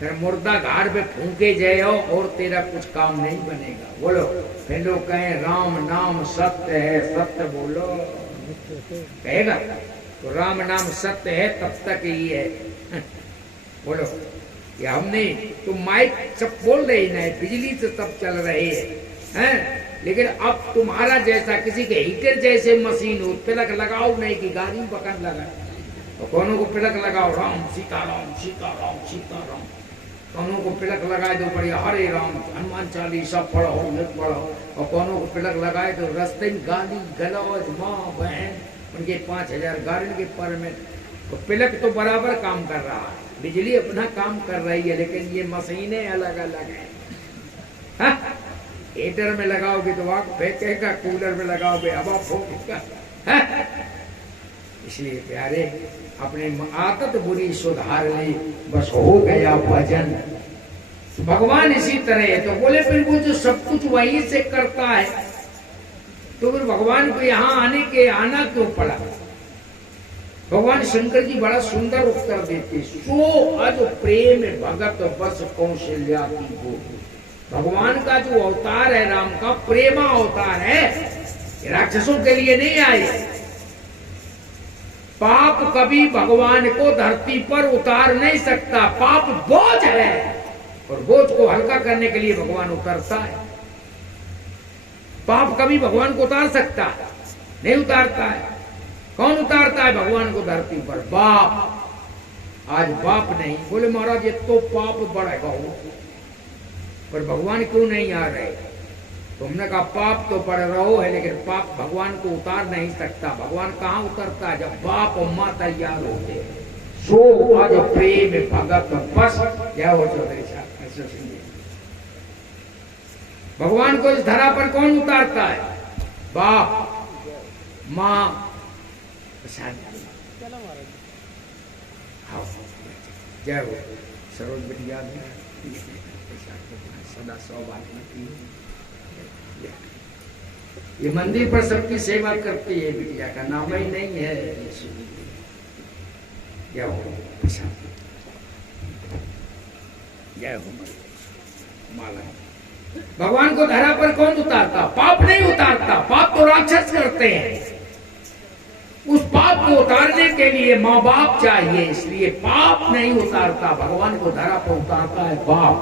फिर मुर्दा घाट पे फूके जाओ और तेरा कुछ काम नहीं बनेगा। बोलो। फिर लोग कहें राम नाम सत्य है, सत्य बोलो कहेगा तो राम नाम सत्य है तब तक ही है। बोलो। ये हमने तो माइक सब बोल रही नहीं, बिजली से सब चल रहे हैं, लेकिन अब तुम्हारा जैसा किसी के हीटर जैसे मशीन हो, प्लग लगाओ नहीं कि गाड़ी पकड़ लगा, तो कोनो को प्लग लगाओ राम सीताराम सीताराम सीताराम, कोनो को प्लग लगाए दो बढ़िया हरे राम हनुमान चालीसा पढ़ो, पढ़ो, और कोनो को प्लग लगाए तो रास्ते में गाली गलौज माँ बहन उनके 5000 गारन के पर में तो पिलक तो बराबर काम कर रहा है, बिजली अपना काम कर रही है, लेकिन ये मशीनें अलग अलग हैं। हाँ? हीटर में लगाओगे तो आग फेंकेगा, कूलर में लगाओगे हवा फूकेगा। हाँ? इसलिए प्यारे अपने आदत बुरी सुधार ली, बस हो गया भजन। भगवान इसी तरह है। तो बोले फिर वो जो सब कुछ वहीं से करता है, तो फिर भगवान को यहाँ आना क्यों पड़ा? भगवान शंकर जी बड़ा सुंदर उत्तर देते, सो अज प्रेम भगत बस कौशल्या की हो। भगवान का जो अवतार है राम का, प्रेमा अवतार है, राक्षसों के लिए नहीं आए। पाप कभी भगवान को धरती पर उतार नहीं सकता, पाप बोझ है, और बोझ को हल्का करने के लिए भगवान उतरता है। पाप कभी भगवान को उतार सकता है? नहीं उतारता है। कौन उतारता है भगवान को धरती पर? बाप। आज बाप नहीं। बोले महाराज ये तो पाप बढ़ेगा हो, पर भगवान क्यों नहीं आ रहे? तुमने कहा पाप तो बढ़ रहो है, लेकिन पाप भगवान को उतार नहीं सकता। भगवान कहाँ उतरता है? जब बाप और माँ तैयार होते हैं। सो आज प्रेम भगत बस क्या हो चौधरी साहब, भगवान को इस धरा पर कौन उतारता है? बाप, माँ, जय हो सरोज बिटिया सदा सौभाग्य। ये मंदिर पर सबकी सेवा करती है, बिटिया का नाम ही नहीं है। जय हो जय हो माला। भगवान को धरा पर कौन उतारता? पाप नहीं उतारता, पाप तो राक्षस करते हैं। उस पाप को उतारने के लिए माँ बाप चाहिए, इसलिए पाप नहीं उतारता, भगवान को धरा पर उतारता है बाप।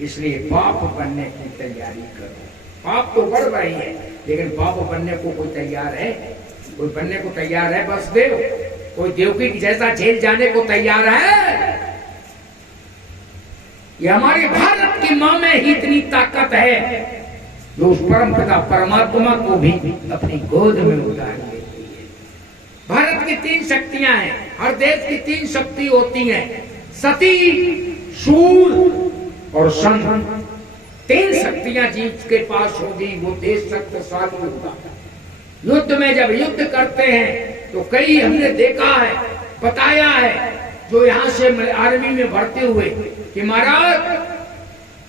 इसलिए पाप बनने की तैयारी करो। पाप तो बढ़ रही है, लेकिन पाप बनने को कोई तैयार है? कोई बनने को तैयार है? बस देव। कोई देवकी जैसा जेल जाने को तैयार है? ये हमारे भारत की माँ में ही इतनी ताकत है, जो उस परम पिता परमात्मा को भी अपनी गोद में उतार लेती है। भारत की 3 शक्तियां हैं, हर देश की 3 शक्ति होती हैं, सती, शूर और संत। 3 शक्तियां जिसके पास होगी वो देश शक्तिशाली होगा। युद्ध में जब युद्ध करते हैं तो कई हमने देखा है, बताया है, जो यहाँ से आर्मी में भर्ती हुए कि महाराज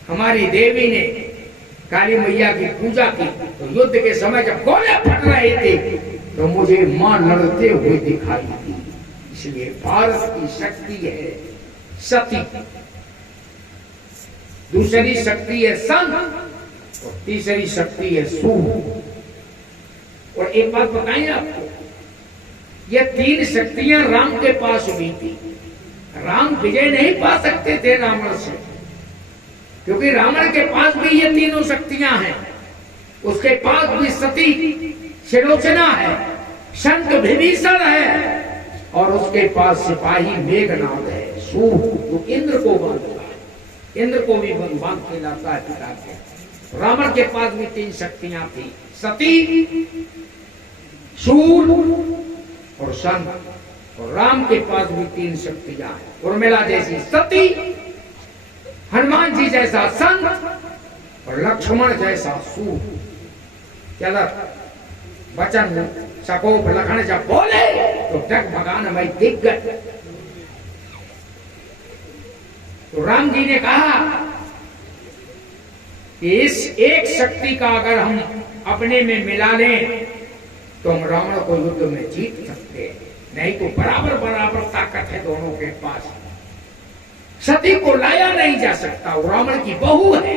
हमारी देवी ने काली मैया की पूजा की, तो युद्ध के समय जब गोले फट रहे थे तो मुझे मां लड़ते हुए दिखाई दी। इसलिए भारत की शक्ति है सती, दूसरी शक्ति है संत, और तीसरी शक्ति है सूर्य। और एक बात बताएं आपको, ये 3 शक्तियां राम के पास भी थी। राम विजय नहीं पा सकते थे रावण से, क्योंकि रावण के पास भी ये 3 शक्तियां हैं। उसके पास भी सती शिरोचना है, संत विभीषण है, और उसके पास सिपाही मेघनाद है, सूर्य, जो इंद्र को बांधता है, इंद्र को भी बांध के लाता है पिता के। रावण के पास भी 3 शक्तियां थी, सती, सूर्य और संत। और राम के पास भी 3 शक्तियां हैं, उर्मिला जैसी सती, हनुमान जी जैसा संत, और लक्ष्मण जैसा सूर्य। चला वचन सकोप लखन जब बोले तो जग भगान भाई दिख गए। तो राम जी ने कहा कि इस एक शक्ति का अगर हम अपने में मिला लें तो हम रावण को युद्ध में जीत सकते हैं, नहीं तो बराबर बराबर ताकत है दोनों के पास। सती को लाया नहीं जा सकता, वो रावण की बहू है।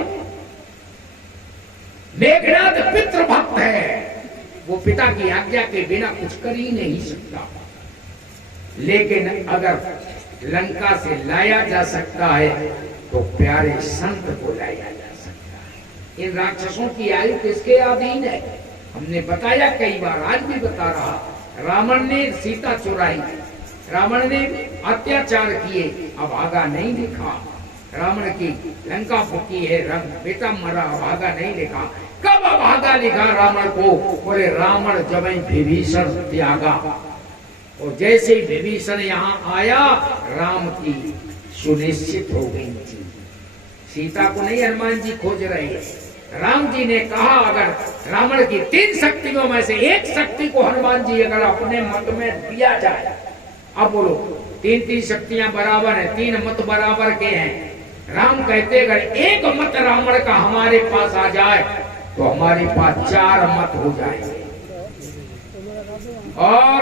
मेघनाद पितृ भक्त है, वो पिता की आज्ञा के बिना कुछ कर ही नहीं सकता। लेकिन अगर लंका से लाया जा सकता है तो प्यारे संत को लाया जा सकता है। इन राक्षसों की आयु किसके अधीन है? हमने बताया कई बार, आज भी बता रहा। रावण ने सीता चुराई, रावण ने अत्याचार किए, अब आगा नहीं दिखा। रावण की लंका फूकी है, रंग बेटा मरा, भागा नहीं लिखा। कब भागा लिखा रावण को? बोले रावण जब विभीषण त्यागा, और जैसे ही विभीषण यहाँ आया राम की सुनिश्चित हो गई थी। सीता को नहीं हनुमान जी खोज रहे। राम जी ने कहा अगर रावण की 3 शक्तियों में से एक शक्ति को हनुमान जी अगर अपने मत में दिया जाए, अब बोलो 3 शक्तियां बराबर है, 3 मत बराबर के हैं। राम कहते अगर एक मत रावण का हमारे पास आ जाए तो हमारे पास 4 मत हो जाएंगे, और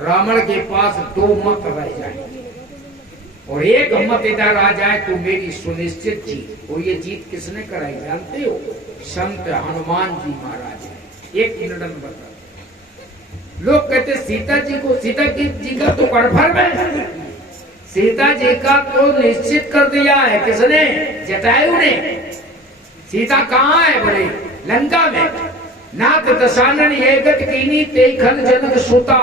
रावण के पास 2 मत रह जाएंगे, और एक मत इधर आ जाए तो मेरी सुनिश्चित जीत। और ये जीत किसने कराई जानते हो? संत हनुमान जी महाराज ने। 1 मिनट में बता। लोग कहते सीता जी का तो कन्फर्म है, सीता जी का तो निश्चित कर दिया है। किसने? जटायु ने। सीता कहाँ है? बोले लंका में। नाथ दशानन ये गत कीनी ते खल जनक सुता।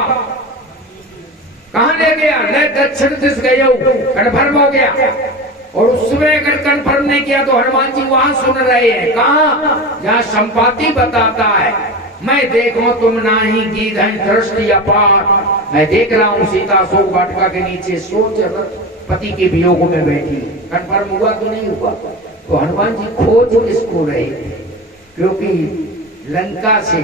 कहाँ ले गया? ले दक्षिण दिश गए, कन्फर्म हो गया। और उसमें अगर कन्फर्म नहीं किया तो हनुमान जी वहां सुन रहे हैं। कहाँ? जहाँ संपाति बताता है मैं देखो तुम नाही गीत है दृष्टि अपार। मैं देख रहा हूँ सीता शोक वाटिका के नीचे सोच पति के वियोग में बैठी। कन्फर्म हुआ तो नहीं हुआ? तो हनुमान जी खोज इसको रहे थे, क्योंकि लंका से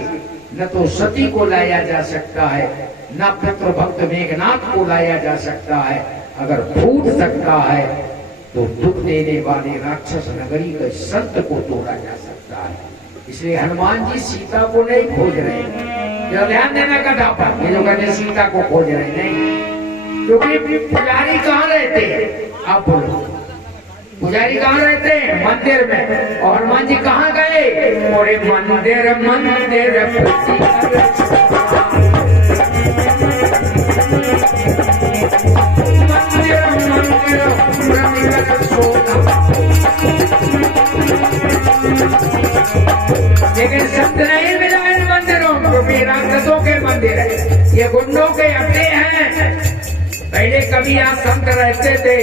न तो सती को लाया जा सकता है, न पितृभक्त मेघनाथ को लाया जा सकता है। अगर फूट सकता है तो दुख देने वाले राक्षस नगरी के संत को तोड़ा जा सकता है। इसलिए हनुमान जी सीता को नहीं खोज रहे। जो ध्यान देना कथा पर, ये जो कहते सीता को खोज रहे नहीं, क्योंकि पुजारी कहाँ रहते हैं? आप बोलो, पुजारी कहाँ रहते हैं? मंदिर में। और हनुमान जी कहाँ गए? और मंदिर मंदिर लेकिन संत नहीं मिला इन मंदिरों, क्योंकि राक्षसों के मंदिर है, ये गुंडों के अड्डे हैं। पहले कभी यहाँ संत रहते थे,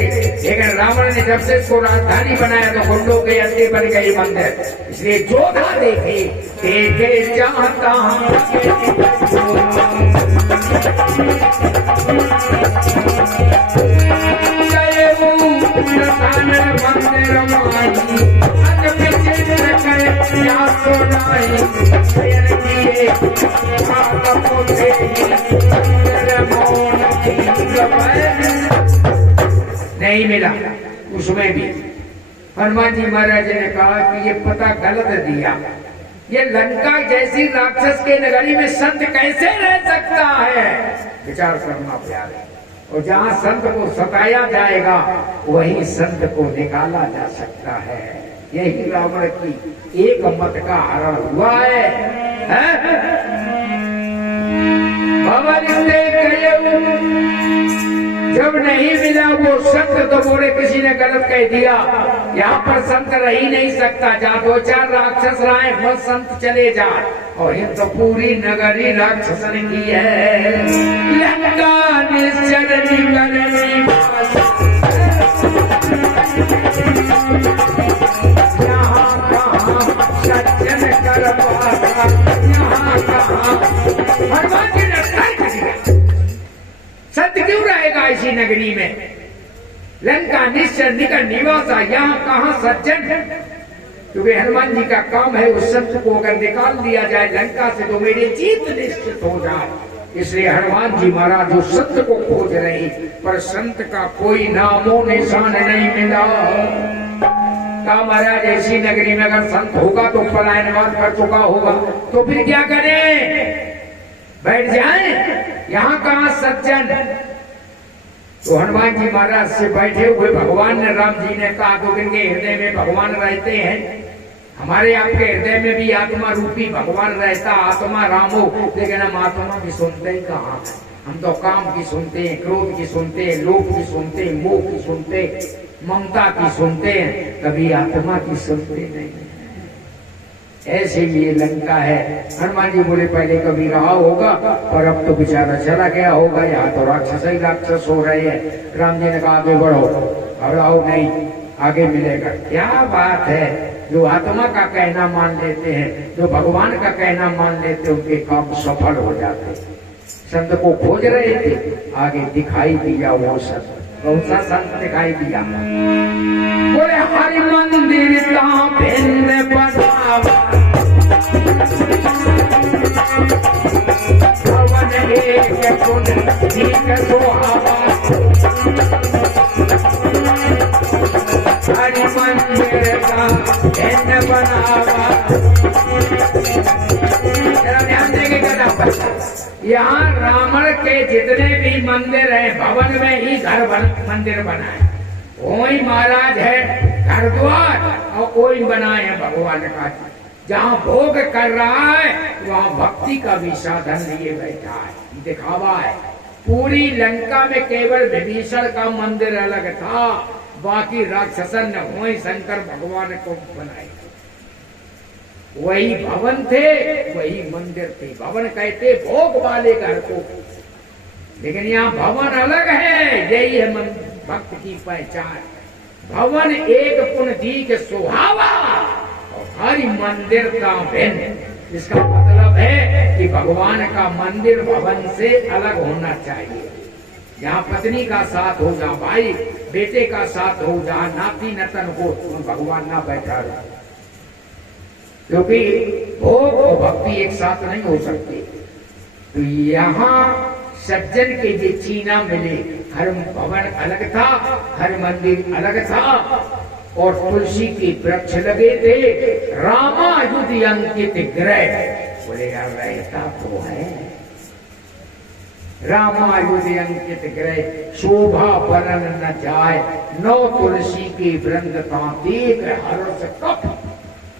लेकिन रावण ने जब से इसको राजधानी बनाया तो गुंडों के अड्डे बन गए मंदिर। इसलिए जोधा देखे देखे चाहता नहीं मिला। उसमें भी हनुमान जी महाराज ने कहा कि ये पता गलत दिया। ये लंका जैसी राक्षस के नगरी में संत कैसे रह सकता है? विचार करना प्यारे। और जहाँ संत को सताया जाएगा वहीं संत को निकाला जा सकता है। यही रावण की एक मत का हरण हुआ है। बाबा ने जब नहीं मिला वो संत तो बोले किसी ने गलत कह दिया, यहाँ पर संत रह ही नहीं सकता। जहाँ 2-4 राक्षस रहे वो संत चले जा। और ये तो पूरी नगरी राक्षसन की है। लंका निश्चर निकलनी सज्जन कर पाता, यहाँ कहाँ हनुमान जी ने तर्क दिया। सत्य क्यों रहेगा इसी नगरी में? लंका निश्चर निकल निवासा, यहाँ कहाँ सज्जन? क्योंकि हनुमान जी का काम है उस सत्य को अगर निकाल दिया जाए लंका से तो मेरी जीत निश्चित हो जाए। इसलिए हनुमान जी महाराज उस सत्य को खोज रहे, पर संत का कोई नामो निशान नहीं मिला। का महाराज ऐसी नगरी में अगर संत होगा तो पलायनवाद कर चुका होगा, तो फिर क्या करें? बैठ जाएं? यहाँ कहाँ सज्जन? तो हनुमान जी महाराज से बैठे हुए भगवान ने, राम जी ने कहा तो इनके हृदय में भगवान रहते हैं। हमारे आपके हृदय में भी आत्मा रूपी भगवान रहता, आत्मा राम हो, लेकिन हम आत्मा की सुनते ही कहाँ? हम तो काम की सुनते हैं, क्रोध की सुनते हैं, लोभ की सुनते हैं, मोह की सुनते हैं, ममता की सुनते हैं, कभी आत्मा की सुनते नहीं। ऐसे ये लंका है। हनुमान जी बोले पहले कभी रहा होगा पर अब तो बेचारा चला गया होगा, यहाँ तो राक्षस ही राक्षस हो रहे हैं। राम जी ने कहा आगे बढ़ो, घबराओ नहीं, आगे मिलेगा। क्या बात है, जो आत्मा का कहना मान लेते हैं, जो भगवान का कहना मान लेते हैं, उनके काम सफल हो जाते। संत को खोज रहे थे, आगे दिखाई दिया वो संत, कौन सा संत दिखाई दिया? बोले हरि मंदिर का भिन्न बनावा, भवन एक गुण ठीक सुहावा, हरि मंदिर का भिन्न बनावा। जरा ध्यान देंगे क्या बच्चा, यहाँ रावण के जितने भी मंदिर हैं, भवन में ही घर मंदिर बनाए, वही महाराज है घर द्वार, और वही बनाए हैं भगवान का। जहाँ भोग कर रहा है वहाँ भक्ति का भी साधन लिए बैठा है, दिखावा है। पूरी लंका में केवल विभीषण का मंदिर अलग था, बाकी राक्षसन ने वही शंकर भगवान को बनाए। वही भवन थे, वही मंदिर थे। भवन कहते भोग वाले घर को, लेकिन यहाँ भवन अलग है। यही है भक्त की पहचान। भवन एक पुण्य दीक सुहावा, और हरि मंदिर का भिन्न। इसका मतलब है कि भगवान का मंदिर भवन से अलग होना चाहिए। जहाँ पत्नी का साथ हो, जहाँ भाई बेटे का साथ हो, जहाँ नाती नतन हो, भगवान ना बैठा रहे, क्योंकि भोग और भक्ति एक साथ नहीं हो सकती। तो यहाँ सज्जन के जो चीना मिले, हर भवन अलग था, हर मंदिर अलग था, और तुलसी के वृक्ष लगे थे। रामायुध अंकित ग्रह, बोले यार रहता तो है। रामायुध अंकित ग्रह, शोभा बरन न जाए, नौ तुलसी के वृंदता देख हर्ष कप।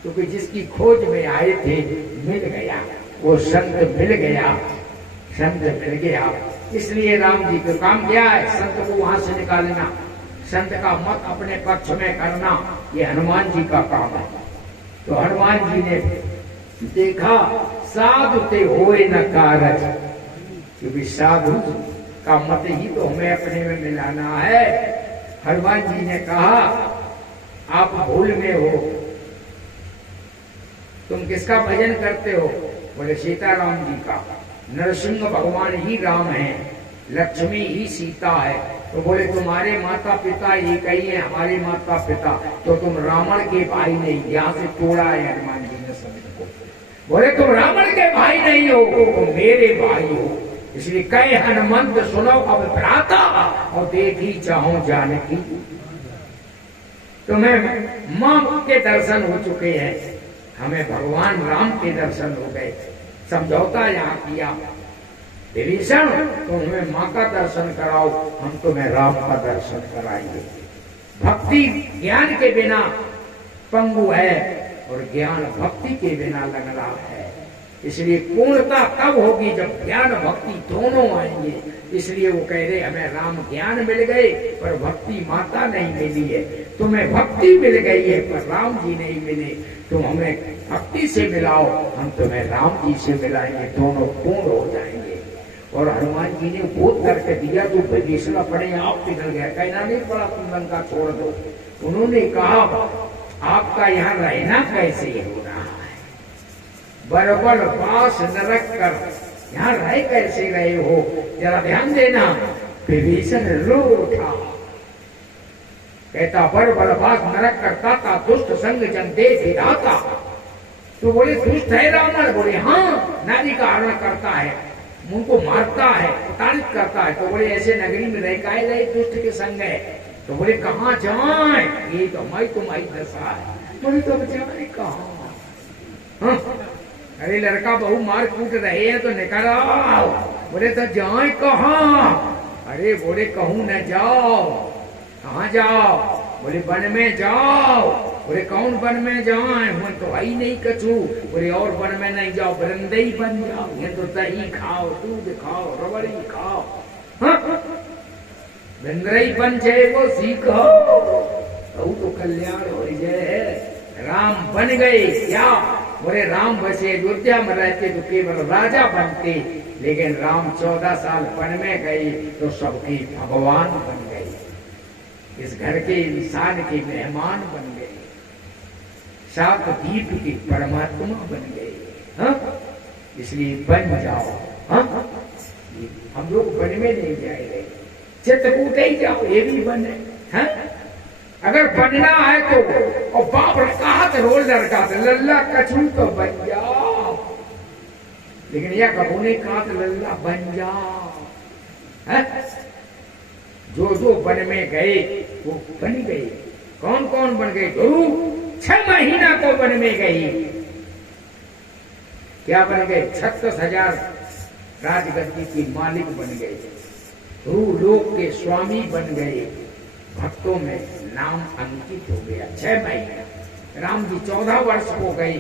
क्योंकि जिसकी खोज में आए थे मिल गया, वो संत मिल गया, संत मिल गया। इसलिए राम जी का काम क्या है? संत को वहां से निकालना, संत का मत अपने पक्ष में करना, ये हनुमान जी का काम है। तो हनुमान जी ने देखा साधु ते होए न कारज, क्योंकि साधु का मत ही तो हमें अपने में मिलाना है। हनुमान जी ने कहा आप भूल में हो, तुम किसका भजन करते हो? बोले सीताराम जी का। नरसिंह भगवान ही राम है, लक्ष्मी ही सीता है। तो बोले तुम्हारे माता पिता एक ही है, हमारे माता पिता, तो तुम रावण के भाई नहीं। यहाँ से तोड़ा है हनुमान जी ने शब्द को। बोले तुम रावण के भाई नहीं हो, तुम मेरे भाई हो। इसलिए कहे हनुमंत सुनो अब भ्राता, और देखी चाहो जानकी। तुम्हें मां के दर्शन हो चुके हैं, हमें भगवान राम के दर्शन हो गए। समझौता यहाँ किया, विभीषण तुम हमें माँ का दर्शन कराओ, हम तुम्हें राम का दर्शन कराएंगे। भक्ति ज्ञान के बिना पंगु है, और ज्ञान भक्ति के बिना लंगड़ा है। इसलिए पूर्णता तब होगी जब ज्ञान भक्ति दोनों आएंगे। इसलिए वो कह रहे हमें राम ज्ञान मिल गए पर भक्ति माता नहीं मिली है। तुम्हें भक्ति मिल गई है पर राम जी नहीं मिले। तुम हमें भक्ति से मिलाओ, हम तुम्हें राम जी से मिलाएंगे, दोनों पूर्ण हो जाएंगे। और हनुमान जी ने बोध करके दिया, जो विभीषण अपने आप पिघल गया, कहना नहीं पड़ा तुम लंका छोड़ दो। उन्होंने कहा आपका यहाँ रहना कैसे हो रहा है? बरबर बास नरक कर यहाँ रह कैसे रहे हो? जरा ध्यान देना। विभीषण रो उठा, कहता बरबर बास नरक करता था, दुष्ट संग जन दे विधाता। तो बोले दुष्ट है रावण? बोले हाँ, नारी का हरण करता है, उनको मारता है, प्रताड़ित करता है। तो बोले ऐसे नगरी में रह का रहे दुष्ट के संग है। तो बोले कहाँ जाए? ये तो मैं तुम्हारी दशा है। बोले तो जाए कहाँ? अरे लड़का बहू मार कूट रहे हैं तो निकल आओ। बोले तो जाए कहाँ? अरे बोले कहूँ न जाओ। कहाँ जाओ? बोले वन में जाओ। बोले कौन वन में जाए? मैं तो आई नहीं कछू। बोले और वन में नहीं जाओ, वृंदई बन जाओ। ये तो दही खाओ, दूध खाओ, रबड़ी खाओ, वृंदई बन जाए वो सीखो, तो कल्याण हो जाए। राम बन गए क्या? बोले राम बसे अयोध्या में रहते तो केवल राजा बनते, लेकिन राम 14 साल वन में गए तो सबके भगवान बन गए, इस घर के इंसान के मेहमान बन गए, 7 दीप के परमात्मा बन गए। हाँ? इसलिए बन जाओ। हाँ? हम लोग वन में नहीं जाएंगे, चित्रकूट ही जाओ, ये भी बन है। हाँ? अगर बनना है तो, और बाप कहा रोल लड़का लल्ला कछू तो बन जाओ, लेकिन यह कबू ने कहा लल्ला बन जाओ। है? जो जो वन में गए वो बन गए। कौन कौन बन गए? गुरु 6 महीना को वन में गई, क्या बन गए? 36,000 राजगद्दी की मालिक बन गए, गुरु लोक के स्वामी बन गए, भक्तों में नाम अंकित हो गया। 6 महीना राम जी 14 वर्ष हो गए,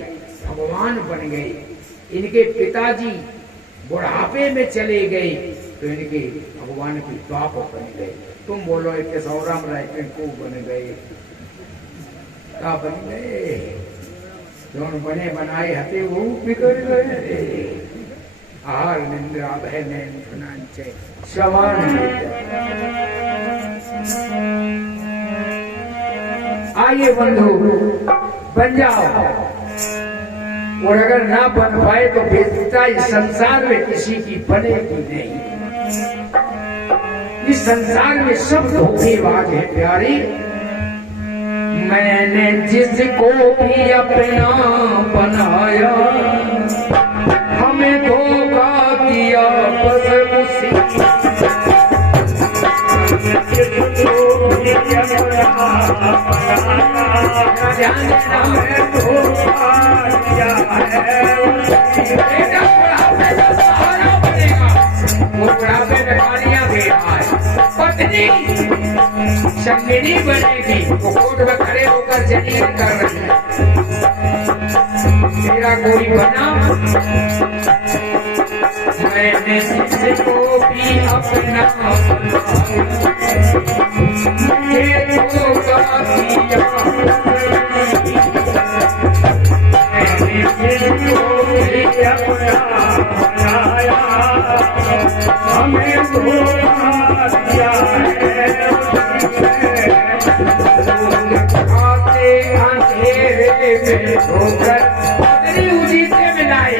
भगवान बन गए। इनके पिताजी बुढ़ापे में चले गए तो इनके भगवान की बाप बन गए। तुम बोलो किशोराम राय को बन गए, क्या बन गए? जो बने बनाए हते वो बिगड़ गए। आहार निंद्रा भय नैन समान। आइए बंधु बन जाओ, और अगर ना बन पाए तो बेचता इस संसार में किसी की बनेगी नहीं। इस संसार में सब धोखेबाज है प्यारी। मैंने जिसको भी अपना बनाया हमें धोखा दिया, बस उसी पत्नी संगिनी बनेगी, वो कोर्ट में खड़े होकर जनीन कर रही है। तेरा कोई बना, मैंने जिसको भी अपना मुझे धोखा दिया, मैंने जिसको भी अपना बनाया हमें धोखा दिया है। आते अंधेरे में होकर पत्नी उजीते में लाई,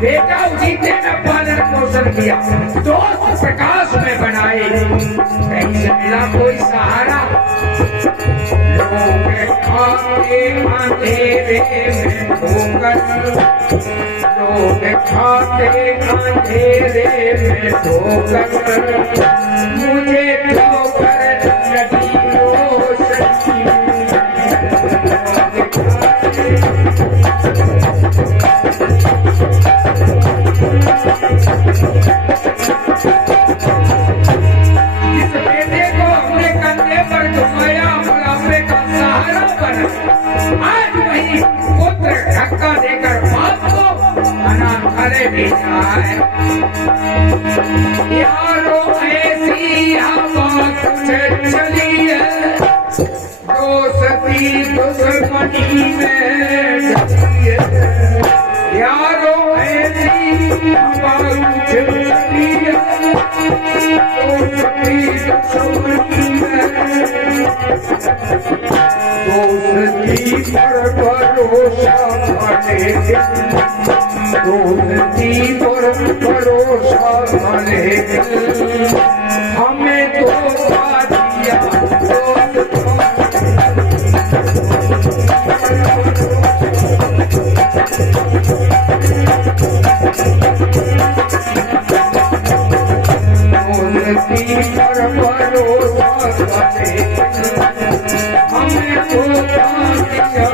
बेटा उजीते में पालन पोषण किया, दोस्त प्रकाश में बनाए, कहीं से मिला कोई सहारा। लोग खाते अंधेरे में होकर, लोग खाते अंधेरे में होकर, मुझे ठोकर लगी रोशनी। इस बेटे को अपने कंधे पर घुमाया, बुढ़ापे का सहारा बना। आज वही पुत्र धक्का देकर बाप को अनाथालय भेजा है। यारो ऐसी हवा कुछ चली है, दोस्ती दुश्मनी में चली है। यारो ऐसी हवा कुछ चली है, दोस्ती दुश्मनी में, दोस्ती पर भरोसा करे, दोस्ती पर भरोसा करे, हमें धोखा दिया दोस्ती पर भरोसा करे, हमें धोखा दिया।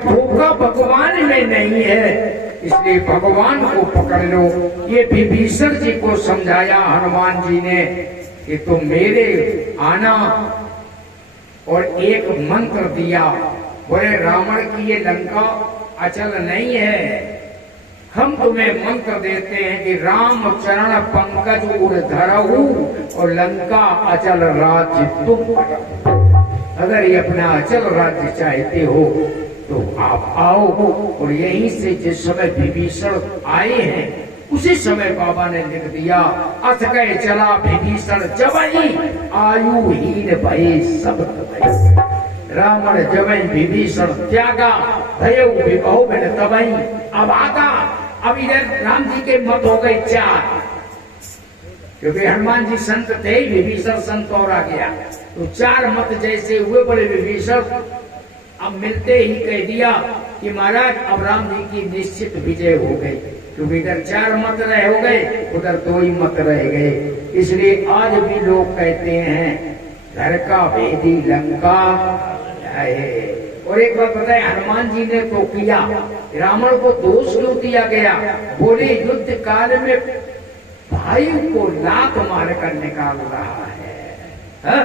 धोखा भगवान में नहीं है, इसलिए भगवान को पकड़ लो। ये विभीषण जी को समझाया हनुमान जी ने कि तुम मेरे आना, और एक मंत्र दिया, बोले रावण की ये लंका अचल नहीं है, हम तुम्हें मंत्र देते हैं कि राम चरण पंकज उर धरहु और लंका अचल राज्य तुम करो। अगर ये अपना अचल राज्य चाहते हो तो आप आओ। और यहीं से जिस समय विभीषण आए हैं उसी समय बाबा ने लिख दिया, अथ कह चला विभीषण जबहि आयुहीन भये सब भय। रावण जबहि विभीषण त्यागा भयो विभव बिन तबहि। अब आगा, अब इधर राम जी के मत हो गए 4, क्योंकि हनुमान जी संत थे, विभीषण संत और आ गया, तो 4 मत जैसे हुए। बोले विभीषण अब मिलते ही कह दिया कि महाराज अब राम जी की निश्चित विजय हो गई, क्योंकि इधर 4 मत रह हो गए, उधर 2 ही मत रह गए। इसलिए आज भी लोग कहते हैं घर का भेदी लंका है। और एक बात बताए, हनुमान जी ने तो किया, रावण को दोष क्यों दिया गया? बोले युद्ध काल में भाई को लात मार कर निकाल रहा है।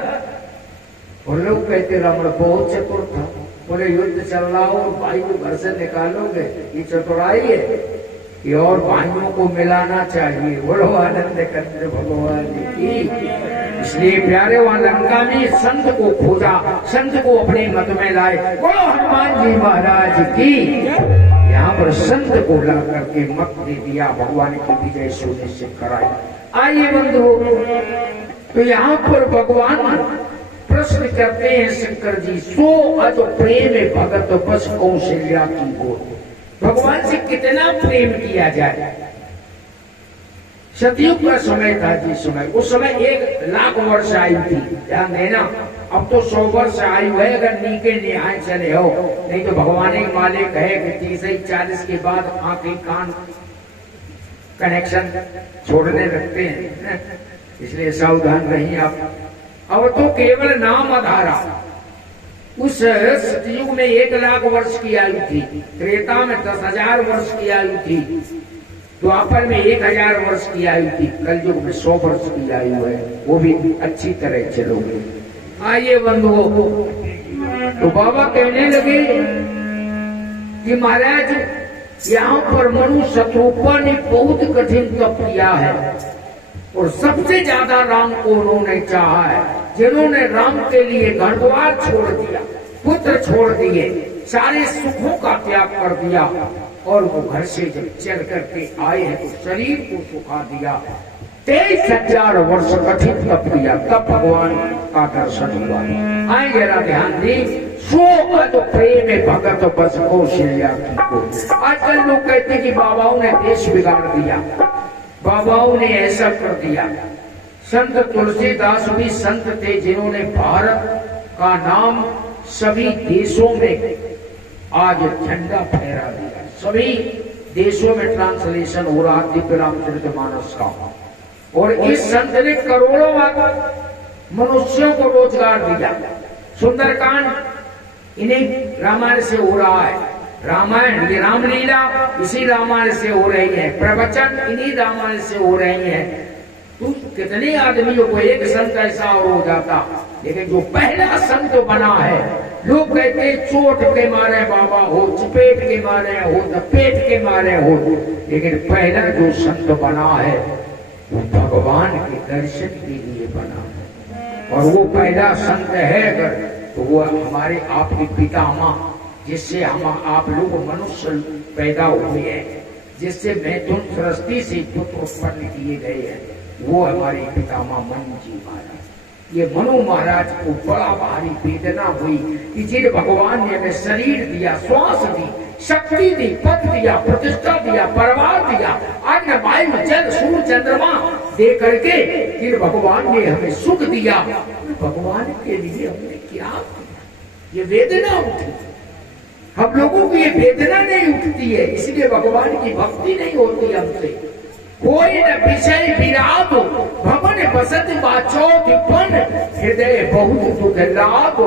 और लोग कहते रावण बहुत चतुर था। बोले युद्ध चल रहा हो और भाई को घर से निकालोगे, ये चतुराई है? ये और भाइयों को मिलाना चाहिए। बोलो आनंद करते भगवान की। इसलिए प्यारे वहां लंका में संत को खोजा, संत को अपने मत में लाए। बोलो हनुमान जी महाराज की। यहाँ पर संत को ला करके मत दे दिया, भगवान की विजय सुनिश्चित कराई। आइए बंधुओं, तो यहाँ पर भगवान प्रश्न करते हैं शंकर जी, सो अज प्रेम भगत बस कौशल्या की गोद। भगवान से कितना प्रेम किया जाए। सतयुग का समय था जिस समय, उस समय 1,00,000 वर्ष आयु थी, ध्यान देना। अब तो 100 वर्ष आयु है, अगर नीके न्याय चले हो, नहीं तो भगवान ही मालिक है कि 30-40 के बाद आंखें कान कनेक्शन छोड़ने लगते हैं, इसलिए सावधान रहिए आप। अब तो केवल नाम आधारा। उस सतयुग में 1,00,000 वर्ष की आयु थी, त्रेता में 10,000 वर्ष की आयु थी, द्वापर में 1,000 वर्ष की आयु थी, कलयुग में 100 वर्ष की आयु है, वो भी अच्छी तरह चलोगे। आइए बंधुओं, तो बाबा कहने लगे कि महाराज यहाँ पर मनु शत्रुपा ने बहुत कठिन तप किया है, और सबसे ज्यादा राम को उन्होंने चाहा है, जिन्होंने राम के लिए घर द्वार छोड़ दिया, पुत्र छोड़ दिए, सारे सुखों का त्याग कर दिया, और वो घर से जब चल करके आए हैं तो शरीर को सुखा दिया। 23,000 वर्ष कठिन तप किया, तब भगवान का दर्शन हुआ। आए जरा ध्यान दी, सो अद प्रेम भगत बस कौशल्या की गोद। आजकल लोग कहते कि बाबाओं ने देश बिगाड़ दिया, बाबाओं ने ऐसा कर दिया। संत तुलसीदास भी संत थे, जिन्होंने भारत का नाम सभी देशों में आज झंडा फहरा दिया। सभी देशों में ट्रांसलेशन हो रहा दिव्य रामचरितमानस का, और इस संत ने करोड़ों मनुष्यों को रोजगार दिया। सुंदरकांड इन्हीं रामायण से हो रहा है, रामायण रामलीला इसी रामायण से हो रही है, प्रवचन इन्हीं रामायण से हो रही है। तो कितने आदमियों को एक संत ऐसा और हो जाता, लेकिन जो पहला संत बना है, लोग कहते चोट के मारे बाबा हो, चपेट के मारे हो, पेट के मारे हो, लेकिन पहला जो संत बना है वो भगवान के दर्शन के लिए बना है। और वो पहला संत है अगर, तो वो हमारे आपके पितामह, जिससे हम आप लोग मनुष्य पैदा हुए हैं, जिससे मैथुन सृष्टि से पुत्र उत्पन्न किए गए हैं, वो हमारे पितामह मनु जी महाराज। ये मनु महाराज को बड़ा भारी वेदना हुई कि जिन भगवान ने हमें शरीर दिया, श्वास दी, शक्ति दी, पद दिया, प्रतिष्ठा दिया, परिवार दिया, अन्न वायु जल सूर्य चंद्रमा दे करके जिन भगवान ने हमें सुख दिया, भगवान के लिए हमने क्या किया? ये वेदना उठी। हम लोगों की ये वेदना नहीं उठती है, इसलिए भगवान की भक्ति नहीं होती हमसे। कोई न विषय विराग भवन बसत बाचो विपन, हृदय बहुत दुख लाभ,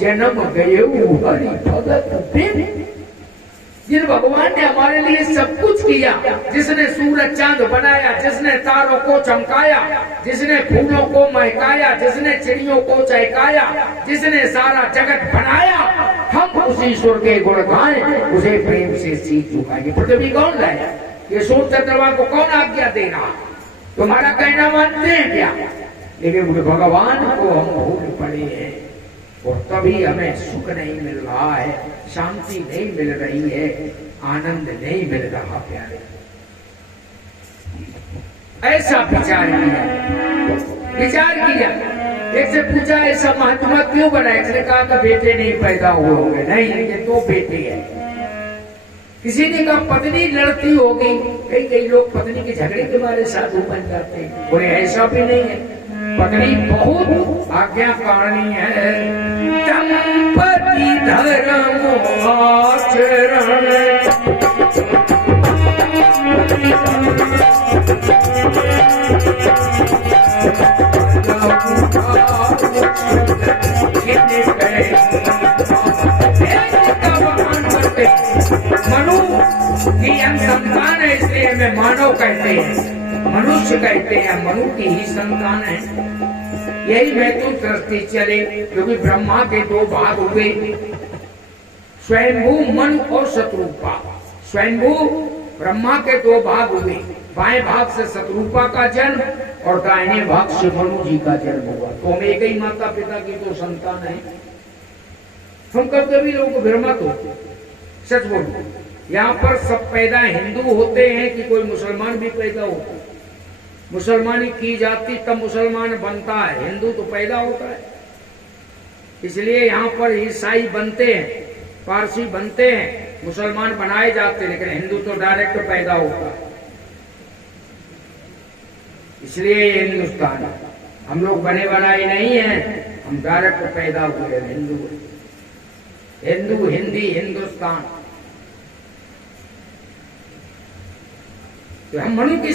जन्म गये हरि भगत बिन। जिन भगवान ने हमारे लिए सब कुछ किया, जिसने सूरज चांद बनाया, जिसने तारों को चमकाया, जिसने फूलों को महकाया, जिसने चिड़ियों को चहकाया, जिसने सारा जगत बनाया, हम उस ईश्वर के गुण गाएं, उसे प्रेम से सीख झुकाएंगे। पृथ्वी कौन लाया? ये सूर्य चंद्रमा को कौन आज्ञा दे रहा? तुम्हारा कहना मानते हैं क्या? लेकिन भगवान को हम भूल पड़े हैं और तभी हमें सुख नहीं मिल रहा है, शांति नहीं मिल रही है, आनंद नहीं मिल रहा। प्यारे, ऐसा विचार किया। एक से पूछा ऐसा महात्मा क्यों बना? इसने कहा कि बेटे नहीं पैदा हुए होंगे। नहीं, ये तो बेटे है। किसी ने कहा पत्नी लड़ती होगी। कई लोग पत्नी के झगड़े के बारे साधु बन जाते हैं, और ऐसा भी नहीं है। पत्नी बहुत आज्ञाकारिणी है। दंपति धर्म आचरण, मनु की संतान है, इसलिए हमें मानव कहते हैं, मनुष्य कहते हैं, मनु की ही संतान है। यही महत्व दृष्टि चले, क्योंकि ब्रह्मा के दो भाग हुए, स्वयंभू मनु और शत्रुपा। स्वयंभू ब्रह्मा के दो भाग हुए, बाएं भाग से शत्रुपा का जन्म और दाहिने भाग से मनु जी का जन्म हुआ। तो हम एक ही माता पिता की तो संतान है। हम कभी लोगों को भ्रमित होते, सच बोलो, यहाँ पर सब पैदा हिंदू होते हैं कि कोई मुसलमान भी पैदा होता है। मुसलमानी की जाती तब मुसलमान बनता है, हिंदू तो पैदा होता है। इसलिए यहाँ पर ईसाई बनते हैं, पारसी बनते हैं, मुसलमान बनाए जाते हैं, लेकिन हिंदू तो डायरेक्ट पैदा होता है। इसलिए ये हिंदुस्तान, हम लोग बने बनाए नहीं हैं, हम डायरेक्ट पैदा हुए हैं। हिंदू हिंदी हिंदुस्तान। तो हम मनु की